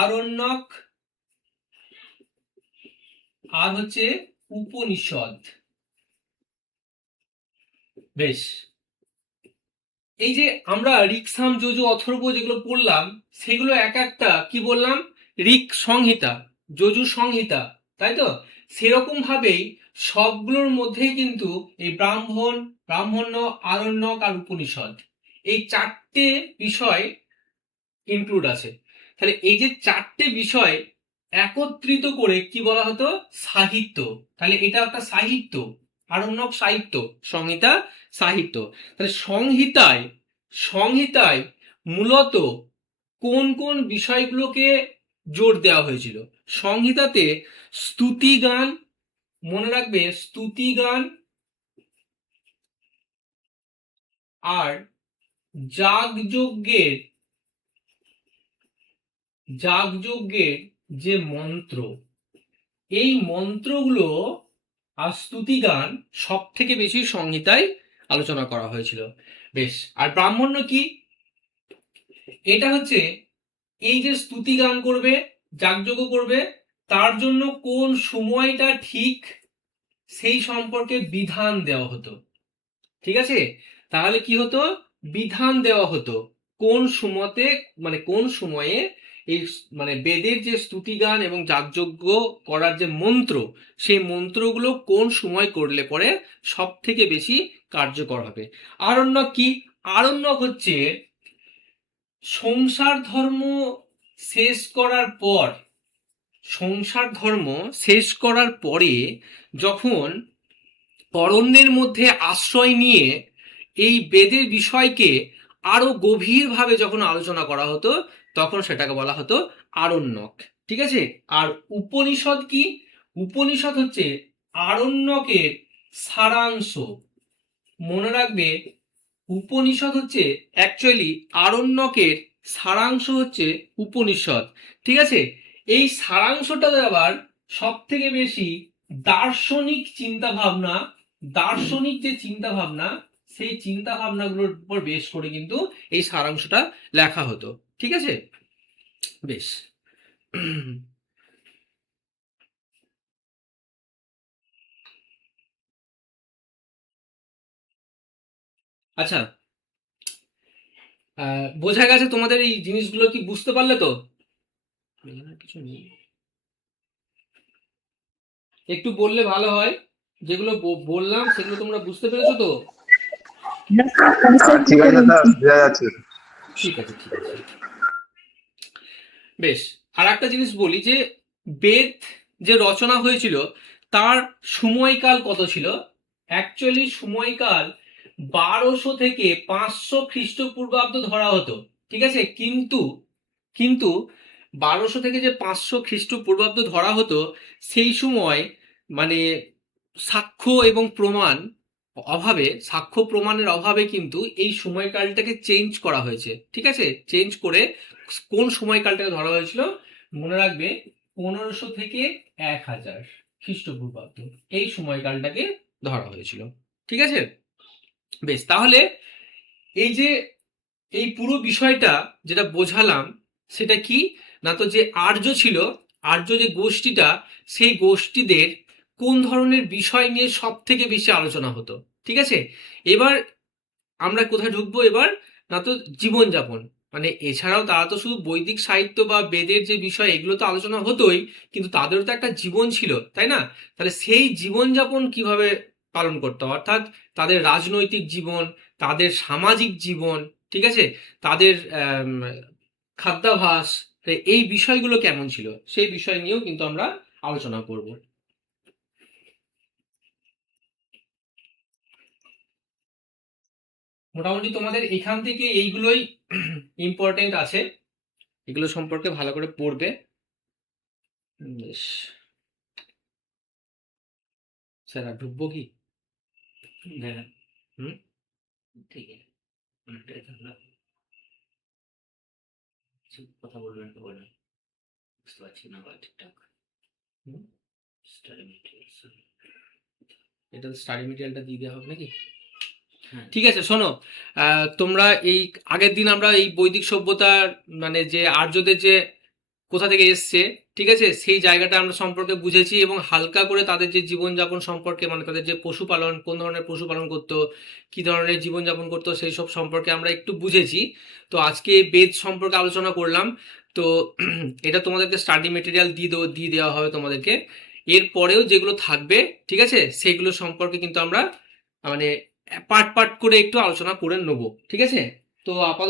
আরণ্যক আর হচ্ছে উপনিষদ। বেশ, এই যে আমরা ঋক, সাম, যজু, অথর্ব যেগুলো পড়লাম সেগুলো এক একটা কি বললাম? ঋক সংহিতা, যজু সংহিতা, তাই তো? সেরকম ভাবেই সবগুলোর মধ্যেই কিন্তু এই ব্রাহ্মণ্য, আরণ্যক আর উপনিষদ, এই 4টে বিষয় ইনক্লুড আছে। তাহলে এই যে 4টে বিষয় একত্রিত করে কি বলা হতো? সাহিত্য। তাহলে এটা একটা সাহিত্য, আরণ্যক সাহিত্য, সংহিতা সাহিত্য। তাহলে সংহিতায় মূলত কোন কোন বিষয়গুলোকে জোর দেওয়া হয়েছিল? সংহিতাতে স্তুতি গান, মনে রাখবে, স্তুতি গান আর যাগযজ্ঞের যে মন্ত্র, এই মন্ত্রগুলো আর স্তুতি গান সব থেকে বেশি সংহিতায় আলোচনা করা হয়েছিল। বেশ, আর ব্রাহ্মণ্য কি? এটা হচ্ছে এই যে স্তুতি গান করবে, যাগযজ্ঞ করবে, তার জন্য কোন সময়টা ঠিক সেই সম্পর্কে বিধান দেওয়া হতো। ঠিক আছে, তাহলে কি হতো, বিধান দেওয়া হতো কোন সময়তে, মানে কোন সময়ে এই মানে বেদের যে স্তুতি গান এবং যাগযজ্ঞ করার যে মন্ত্র, সেই মন্ত্রগুলো কোন সময় করলে পরে সব থেকে বেশি কার্যকর হবে। আরণ্যক কি, আরণ্যক হচ্ছে সংসার ধর্ম শেষ করার পর, সংসার ধর্ম শেষ করার পরে যখন অরণ্যের মধ্যে আশ্রয় নিয়ে এই বেদের বিষয়কে আরো গভীরভাবে যখন আলোচনা করা হতো, তখন সেটাকে বলা হতো আরণ্যক। ঠিক আছে, আর উপনিষদ কি, উপনিষদ হচ্ছে আরণ্যকের সারাংশ। মনে রাখবে, উপনিষদ হচ্ছে অ্যাকচুয়ালি আরণ্যকের সারাংশ হচ্ছে উপনিষদ। ঠিক আছে, এই সারাংশটাতে আবার সব থেকে বেশি দার্শনিক চিন্তা ভাবনা, দার্শনিক যে চিন্তা ভাবনা, সেই চিন্তা ভাবনাগুলোর উপর বেশ করে কিন্তু এই সারাংশটা লেখা হতো। ঠিক আছে, বেশ। আচ্ছা, বোঝা গেছে তোমাদের এই জিনিসগুলো, কি বুঝতে পারলে তো? কিছু নেই, একটু বললে ভালো হয়। যেগুলো বললাম সেগুলো তোমরা বুঝতে পেরেছো তো? ঠিক আছে দাদা, বোঝা যাচ্ছে। ঠিক আছে, ঠিক আছে, বেশ। আর একটা জিনিস বলি যে বেদ যে রচনা হয়েছিল তার সময়কাল কত ছিল। অ্যাকচুয়ালি সময়কাল 1200 থেকে 500 খ্রিস্টপূর্বাব্দ ধরা হতো। ঠিক আছে, কিন্তু কিন্তু 1200 থেকে যে 500 খ্রিস্টপূর্বাব্দ ধরা হতো, সেই সময় মানে সাক্ষ্য এবং প্রমাণ অভাবে, সাক্ষ্য প্রমাণের অভাবে কিন্তু এই সময়কালটাকে চেঞ্জ করা হয়েছে। ঠিক আছে, চেঞ্জ করে কোন সময়কালটাকে ধরা হয়েছিল, মনে রাখবে 1500 থেকে 1000 খ্রিস্টপূর্বাব্দ, এই সময়কালটাকে ধরা হয়েছিল। ঠিক আছে, বেশ। তাহলে এই যে এই পুরো বিষয়টা যেটা বোঝালাম, সেটা কি না, তো যে আর্য ছিল, আর্য যে গোষ্ঠীটা, সেই গোষ্ঠীদের কোন ধরনের বিষয় নিয়ে সব থেকে বেশি আলোচনা হতো। ঠিক আছে, এবার আমরা কোথায় ঢুকবো এবার, না তো জীবনযাপন, মানে এছাড়াও তারা তো শুধু বৈদিক সাহিত্য বা বেদের যে বিষয় এগুলো তো আলোচনা হতোই, কিন্তু তাদেরও তো একটা জীবন ছিল, তাই না? তাহলে সেই জীবনযাপন কিভাবে পালন করতো, অর্থাৎ তাদের রাজনৈতিক জীবন, তাদের সামাজিক জীবন, ঠিক আছে, তাদের খাদ্যাভ্যাস, এই বিষয়গুলো কেমন ছিল, সেই বিষয় নিয়েও কিন্তু আমরা আলোচনা করব। মোটামুটি তোমাদের এখান থেকে এইগুলোই ইম্পর্টেন্ট আছে, এগুলো সম্পর্কে ভালো করে পড়বে। বেশ, স্যার আর ঢুকবো কি? হ্যাঁ, হুম, ঠিক আছে, অনেকটাই থাকলো। কিছু কথা বলবেন তো বলেন, বুঝতে পারছি না বা ঠিকঠাক। হুম। Study materials. এটা স্টাডি মেটেরিয়ালটা দিয়ে দেওয়া হবে নাকি? হ্যাঁ, ঠিক আছে, শোনো, তোমরা এই আগের দিন আমরা এই বৈদিক সভ্যতার মানে যে আর্যদের যে কোথা থেকে এসছে, ঠিক আছে, সেই জায়গাটা আমরা সম্পর্কে বুঝেছি, এবং হালকা করে তাদের যে জীবনযাপন সম্পর্কে, মানে তাদের যে পশুপালন, কোন ধরনের পশুপালন করতো, কি ধরনের জীবনযাপন করতো, সেই সব সম্পর্কে আমরা একটু বুঝেছি। তো আজকে বেদ সম্পর্কে আলোচনা করলাম। তো এটা তোমাদেরকে স্টাডি মেটেরিয়াল দিয়ে দেওয়া হবে তোমাদেরকে। এর পরেও যেগুলো থাকবে, ঠিক আছে, সেগুলো সম্পর্কে কিন্তু আমরা মানে পার্ট পার্ট করে একটু আলোচনা করে নেবো। ঠিক আছে, তো আপাতত